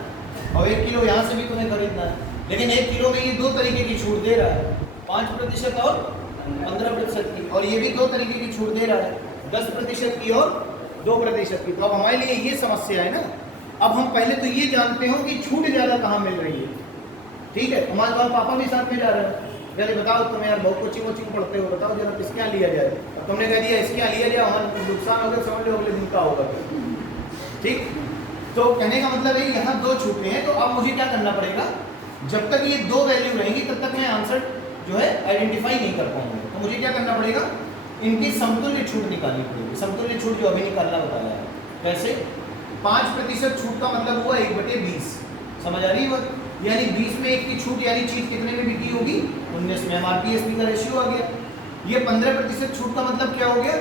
और 1 किलो यहाँ से भी तुम्हें खरीदना है, लेकिन 1 किलो में ये दो तरीके की छूट दे रहा है, 5% और 15% की, और ये भी दो तरीके की छूट दे रहा है, 10% की और 2% की। तो अब हमारे लिए ये समस्या है ना, अब हम पहले तो ये जानते हो कि छूट ज़्यादा कहाँ मिल रही है, ठीक है। हमारे पापा भी साथ में जा रहे हैं, चलिए बताओ तुम यार बहुत कोचिंग वोचिंग पढ़ते हो, बताओ जरा किसके यहाँ लिया जाए, अब तुमने कह दिया इसके यहाँ लिया जाए, हमारा नुकसान हो गया, समझ लो अगले दिन का होगा, ठीक। तो कहने का मतलब है यहाँ दो छूटें हैं, तो अब मुझे क्या करना पड़ेगा, जब तक ये दो वैल्यू रहेंगी तब तक मैं आंसर जो है आइडेंटिफाई नहीं कर पाऊंगा, तो मुझे क्या करना पड़ेगा, इनकी समतुल्य छूट निकालनी पड़ेगी। समतुल्य छूट जो अभी निकालना बताया है, कैसे, 5% छूट का मतलब हुआ 1/20, समझ आ रही है, यानी 20 में 1 की छूट, यानी चीज कितने में बिकी होगी, 19 में, हमारा पीएसपी का रेशियो आ गया। ये 15% छूट का मतलब क्या हो गया,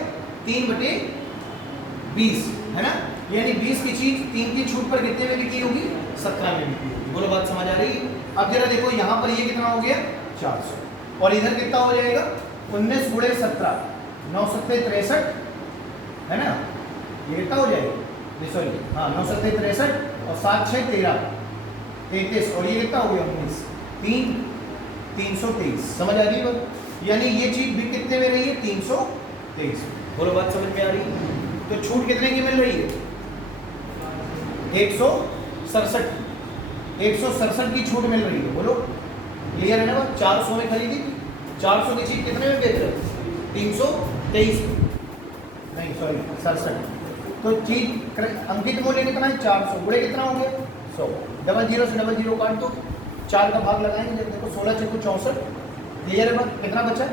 3/20, है ना, यानी 20 की चीज 3 की छूट पर कितने में बिकी होगी, 17 में बिकी होगी। बोलो बात समझ आ रही है। अब जरा देखो यहाँ पर ये कितना हो गया 400, और इधर कितना हो जाएगा 19 × 17, 9 7 63, है ना, ये कितना हो जाएगा, सॉरी हाँ 9 7 63 और 7 6 13 33, और ये कितना हो गया 19 3 323, समझ आ रही है। यानी ये चीज भी कितने में रही है 323। बोलो बात समझ में आ रही है। तो छूट कितने की मिल रही है 167 की छूट मिल रही है। बोलो क्लियर है ना बात। 400 में खरीदी, 400 की चीज कितने में बेच रहे, 323 नहीं सॉरी 67। तो चीज अंकित मूल्य कितना है 400, गुणे कितना हो गया 100, डबल जीरो से डबल जीरो काट दो, 4 का भाग लगाएंगे, जब देखो 16 × 64, क्लियर है बात। कितना बचा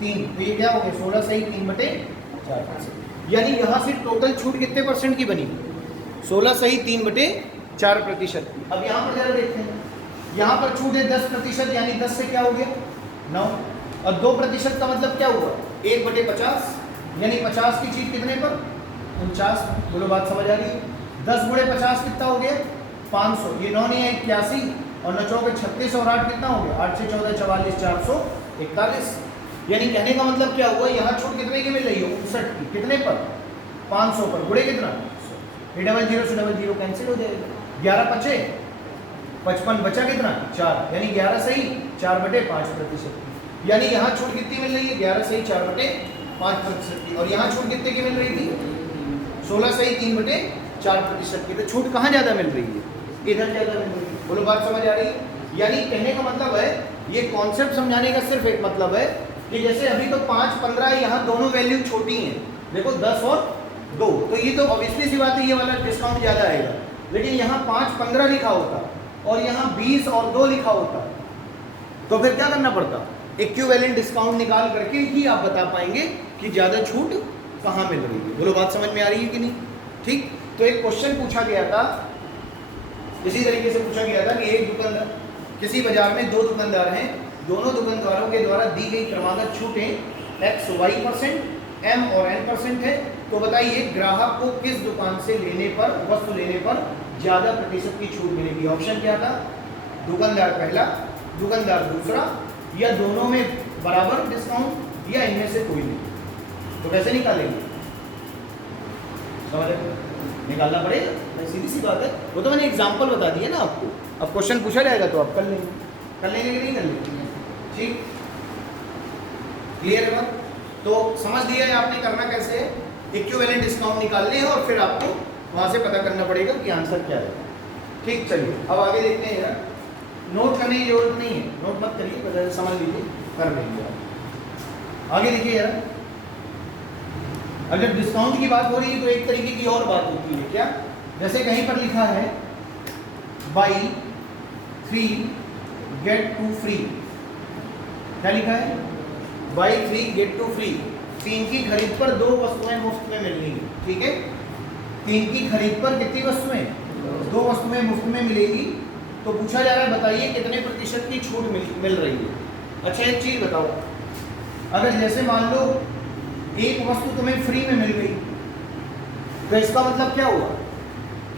3, तो ये क्या हो गया 16 सही 3/4, यानी यहाँ से टोटल छूट कितने % की बनी, 16 सही 3/4%। अब यहाँ पर जरा देखते हैं, यहाँ पर छूट है 10%, यानी 10 से क्या हो गया 9, और 2% का मतलब क्या हुआ 1/50, यानी 50 की चीज कितने पर 49। बोलो बात समझ आ रही है। 10 × 50 कितना हो गया 500, ये 9 नहीं है 81, और 9 चौके 36 और 8 कितना हो गया 8 से 14 44 441, यानी कहने का मतलब क्या हुआ, यहाँ छूट कितने की मिल रही है 59 की, कितने पर 500 पर, गुणे कितना 100, डबल जीरो से डबल जीरो कैंसिल हो जाएगा, 11 बचे 55, बचा कितना 4, यानी 11 सही 4/5%, यानी यहाँ छूट कितनी मिल रही है 11 सही 4/5% की, और यहाँ छूट कितने की मिल रही थी 16 सही 3/4% की। तो छूट कहाँ ज़्यादा मिल रही है, इधर ज़्यादा मिल रही है। बोलो बात समझ आ रही है। यानी कहने का मतलब है, ये कॉन्सेप्ट समझाने का सिर्फ एक मतलब है कि जैसे अभी तो 5 15 यहाँ दोनों वैल्यू छोटी हैं, देखो 10 और 2, तो ये तो ऑब्वियसली सी बात है ये वाला डिस्काउंट ज़्यादा आएगा, लेकिन यहाँ 5 15 लिखा होता और यहाँ 20 और 2 लिखा होता, तो फिर क्या करना पड़ता, इक्विवेलेंट डिस्काउंट निकाल करके ही आप बता पाएंगे कि ज़्यादा छूट कहाँ मिल रही है। बोलो बात समझ में आ रही है कि नहीं। ठीक, तो एक क्वेश्चन पूछा गया था, इसी तरीके से पूछा गया था कि एक दुकानदार, किसी बाजार में 2 दुकानदार हैं, दोनों दुकानदारों के द्वारा दी गई क्रमागत छूटें x/y%, m और n% है, तो बताइए ग्राहक को किस दुकान से लेने पर, वस्तु लेने पर ज़्यादा प्रतिशत की छूट मिलेगी। ऑप्शन क्या था, दुकानदार पहला, दुकानदार दूसरा, या दोनों में बराबर डिस्काउंट, या इनमें से कोई नहीं। तो कैसे निकालेंगे, समझ निकालना पड़ेगा, सीधी सी बात है। वो तो मैंने एग्जाम्पल बता दिया ना आपको, अब क्वेश्चन पूछा जाएगा तो आप कर लेंगे कि नहीं कर लेंगे। ठीक, क्लियर है बात? तो समझ लिया है आपने करना कैसे है, इक्विवेलेंट डिस्काउंट निकालने हैं और फिर आपको वहां से पता करना पड़ेगा कि आंसर क्या है। ठीक, चलिए अब आगे देखते हैं यार, नोट करने की जरूरत नहीं है, नोट मत करिए, पहले समझ लीजिए, कर लेंगे आप। आगे देखिए यार, अब जब डिस्काउंट की बात हो रही है तो एक तरीके की और बात होती है, क्या? जैसे कहीं पर लिखा है बाई 3 गेट 2 फ्री, क्या लिखा है? बाई 3 गेट 2 फ्री, 3 की खरीद पर 2 वस्तुएं मुफ्त में मिलनी है, ठीक है? 3 की खरीद पर कितनी वस्तुएं? 2 वस्तुएं मुफ्त में मिलेगी। तो पूछा जा रहा है बताइए कितने प्रतिशत की छूट मिल रही है। अच्छा एक चीज बताओ, अगर जैसे मान लो एक वस्तु तुम्हें फ्री में मिल गई, तो इसका मतलब क्या हुआ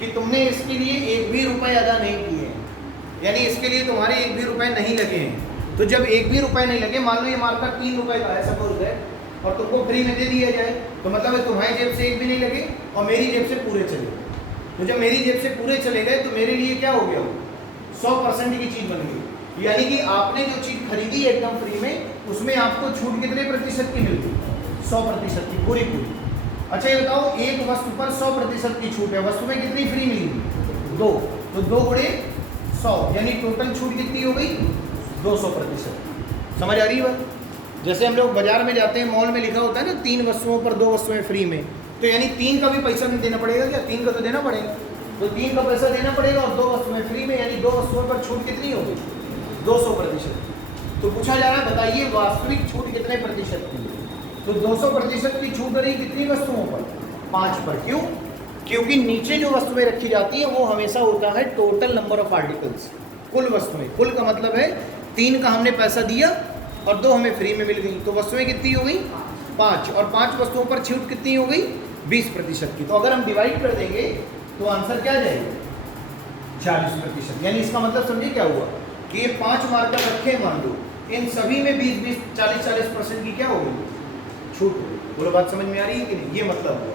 कि तुमने इसके लिए एक भी रुपए अदा नहीं किए, यानी इसके लिए तुम्हारे एक भी रुपए नहीं लगे हैं। तो जब एक भी रुपए नहीं लगे, मान लो ये मार्कर 3 रुपए का है सपोज है, और तुमको फ्री में दे दिया जाए, तो मतलब है तुम्हारी जेब से एक भी नहीं लगे और मेरी जेब से पूरे चले गए। तो जब मेरी जेब से पूरे चले गए तो मेरे लिए क्या हो गया, 100% की चीज बन गई, यानी कि आपने जो चीज खरीदी एकदम फ्री में, उसमें आपको छूट कितने प्रतिशत की मिलती? 100% की, पूरी पूरी। अच्छा ये बताओ, एक वस्तु पर 100% की छूट है, वस्तु में कितनी फ्री मिलेगी? 2, तो 2 गुणे 100, यानी टोटल छूट कितनी हो गई? 200%। समझ आ रही है बात? जैसे हम लोग बाजार में जाते हैं, मॉल में लिखा होता है ना 3 वस्तुओं पर 2 वस्तुएं फ्री में, तो यानी 3 का भी पैसा नहीं देना पड़ेगा क्या? 3 का तो देना पड़ेगा, तो 3 का पैसा देना पड़ेगा और 2 वस्तुएं फ्री में, यानी 2 वस्तुओं पर छूट कितनी हो गई? 200%। तो पूछा जा रहा है बताइए वास्तविक छूट कितने प्रतिशत की? तो 200% की छूट रही कितनी वस्तुओं पर? 5 पर। क्यों? क्योंकि नीचे जो वस्तुएं रखी जाती है वो हमेशा होता है टोटल नंबर ऑफ आर्टिकल्स, कुल वस्तुएं। कुल का मतलब है 3 का हमने पैसा दिया और 2 हमें फ्री में मिल गई, तो वस्तुएं कितनी हो गई? 5, और 5 वस्तुओं पर छूट कितनी हो गई? 20% की। तो अगर हम डिवाइड कर देंगे तो आंसर क्या जाएगा? 40%। यानी इसका मतलब समझिए क्या हुआ कि ये 5 मार्कर रखे मान लो, इन सभी में 20-20, 40-40% की क्या हो गई? छूट हो गई। बोलो बात समझ में आ रही है कि नहीं? ये मतलब हुआ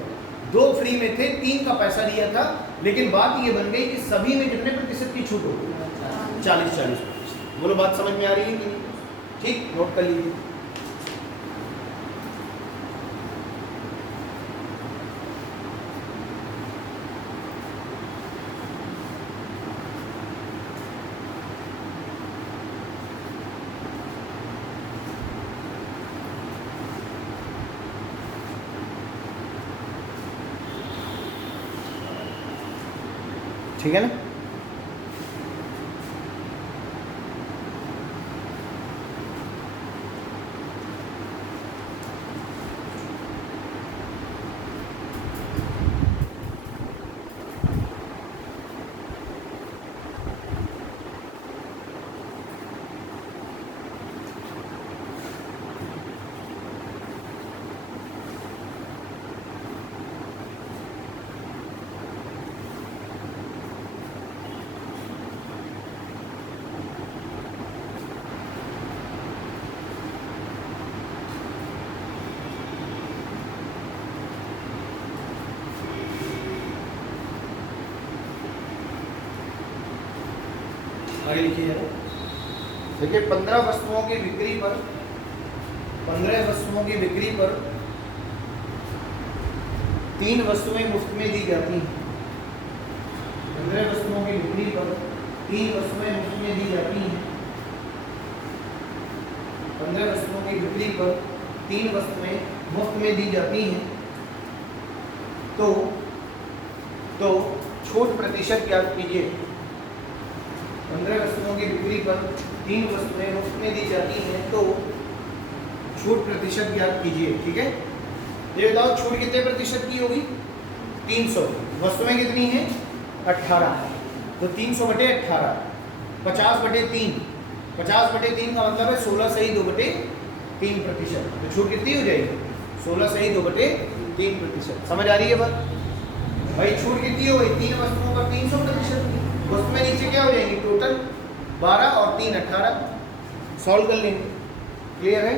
2 फ्री में थे, 3 का पैसा दिया था, लेकिन बात ये बन गई कि सभी में कितने प्रतिशत की छूट हो गई? 40-40%। बोलो बात समझ में आ रही है कि नहीं? ठीक, नोट कर लीजिए। ठीक है ना? आगे लिखिए जरा। देखिए 15 वस्तुओं की बिक्री पर 3 वस्तुएं मुफ्त में दी जाती हैं। 15 वस्तुओं की बिक्री पर 3 वस्तुएं मुफ्त में दी जाती हैं। 15 वस्तुओं की बिक्री पर 3 वस्तुएं मुफ्त में दी जाती हैं। तो छूट प्रतिशत ज्ञात कीजिए। 15 वस्तुओं की बिक्री पर 3 वस्तुएं मुफ्त में दी जाती हैं, तो छूट प्रतिशत ज्ञात कीजिए। ठीक है, ये बताओ छूट कितने प्रतिशत की होगी? 300। वस्तुएं कितनी हैं? 18। तो 300/18, 50/3। 50/3 का मतलब है 16 सही 2/3%। तो छूट कितनी हो जाएगी? 16 सही 2/3%। समझ आ रही है बात भाई? छूट कितनी हो गई? 3 वस्तुओं पर 300%। वस्तुएं नीचे क्या हो जाएंगी? टोटल 12 और 3 18। सॉल्व कर लेंगे। क्लियर है?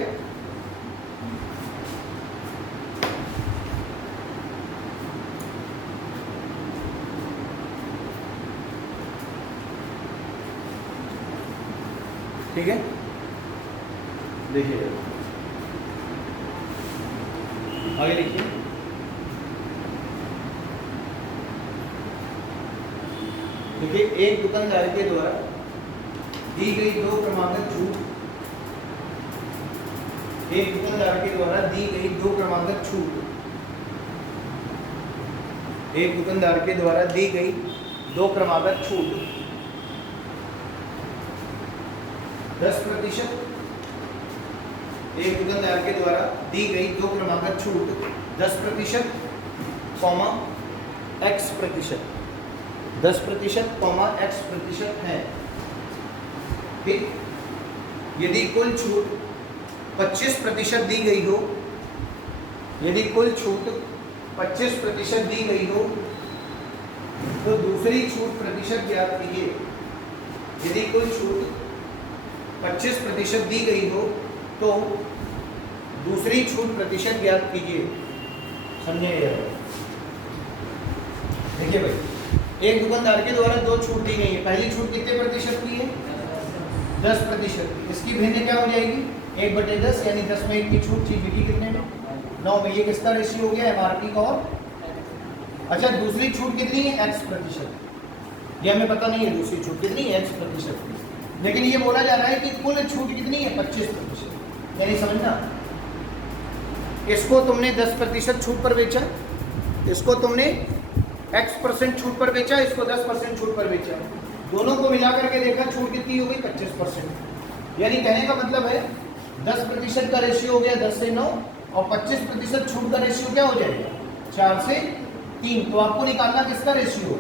ठीक है, देखिए आगे लिखिए। देखिए, एक दुकानदार के द्वारा दी गई दो क्रमागत छूट, एक दुकानदार के द्वारा दी गई दो क्रमागत छूट, एक दुकानदार के द्वारा दी गई दो क्रमागत छूट 10%, एक दुकानदार के द्वारा दी गई दो क्रमागत छूट 10%, कॉमा x%, 10% कॉमा x% है। ठीक, यदि कुल छूट 25% दी गई हो, यदि कुल छूट 25% दी गई हो तो दूसरी छूट प्रतिशत ज्ञात कीजिए। यदि कुल छूट 25% दी गई हो तो दूसरी छूट प्रतिशत ज्ञात कीजिए। समझे यार? देखिए भाई, एक दुकानदार के द्वारा दो छूट दी गई है। पहली छूट कितने प्रतिशत की है? 10%। इसकी भिन्न क्या हो जाएगी? 1/10, यानी 10 में 1 की छूट चीज बिकी कितने में? 9 में। ये किसका रेशियो हो गया? एमआरपी का। और अच्छा, दूसरी छूट कितनी है? x%। ये हमें पता नहीं है दूसरी छूट कितनी है, x%। लेकिन ये बोला जा रहा है कि कुल छूट कितनी है? 25%। यानी समझना, इसको तुमने 10% छूट पर बेचा, इसको तुमने x% छूट पर बेचा, इसको 10% छूट पर बेचा, दोनों को मिला करके देखा छूट कितनी हो गई? 25%। यानी कहने का मतलब है 10% का रेशियो हो गया 10 से 9 और 25% छूट का रेशियो क्या हो जाएगा? 4 से 3। तो आपको निकालना किसका रेशियो?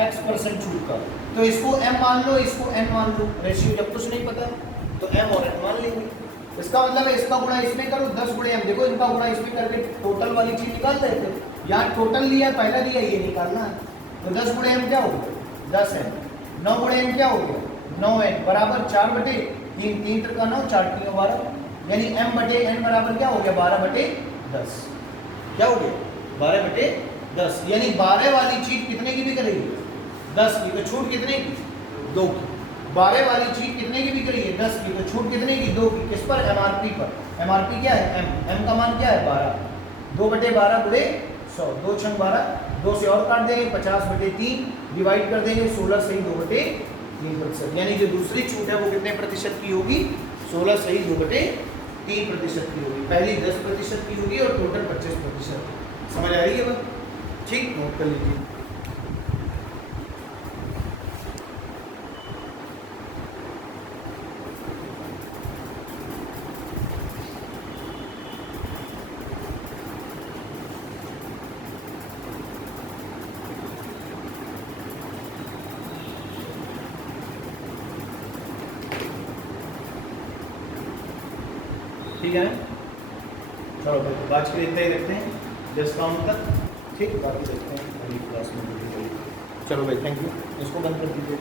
x% छूट का। तो इसको m मान लो, इसको n मान लो। रेशियो जब कुछ नहीं पता तो m और n मान लेंगे। इसका मतलब है इसका गुणा इसमें करो, 10 गुणे m। देखो, इनका गुणा इसमें करके टोटल वाली चीज निकाल देते हैं। यहाँ टोटल लिया, पहला लिया, ये निकालना है। तो 10 गुणे m क्या हो गया? 10n। 9 गुणे m क्या हो गया? 9n बराबर 4/3। 3 का 9, 4 की 12, यानी m/n बराबर क्या हो गया? 12/10। क्या हो गया? 12/10। यानी 12 वाली चीज कितने की बिक रही है? 10 की। तो छूट कितने की? 2 की। 12 वाली चीज कितने की बिक रही है? 10 की। तो छूट कितने की? 2 की। किस पर? एमआरपी पर। एमआरपी क्या है? m का मान क्या है? 12। 2/12 गुणे 100, 2 छंग 12, 2 से और काट देंगे, 50/3 डिवाइड कर देंगे 16 से ही 2/3%। यानी जो दूसरी छूट है वो कितने प्रतिशत की होगी? 16 से ही 2/3% की होगी। पहली 10% की होगी और टोटल 25%। समझ आ रही है बात? ठीक, नोट कर लीजिए। ठीक है, चलो भाई, आज के लिए इतना ही रखते हैं, 10 काउंट तक। ठीक, बाकी देखते हैं अगली क्लास में। चलो भाई, थैंक यू। इसको बंद कर दीजिए।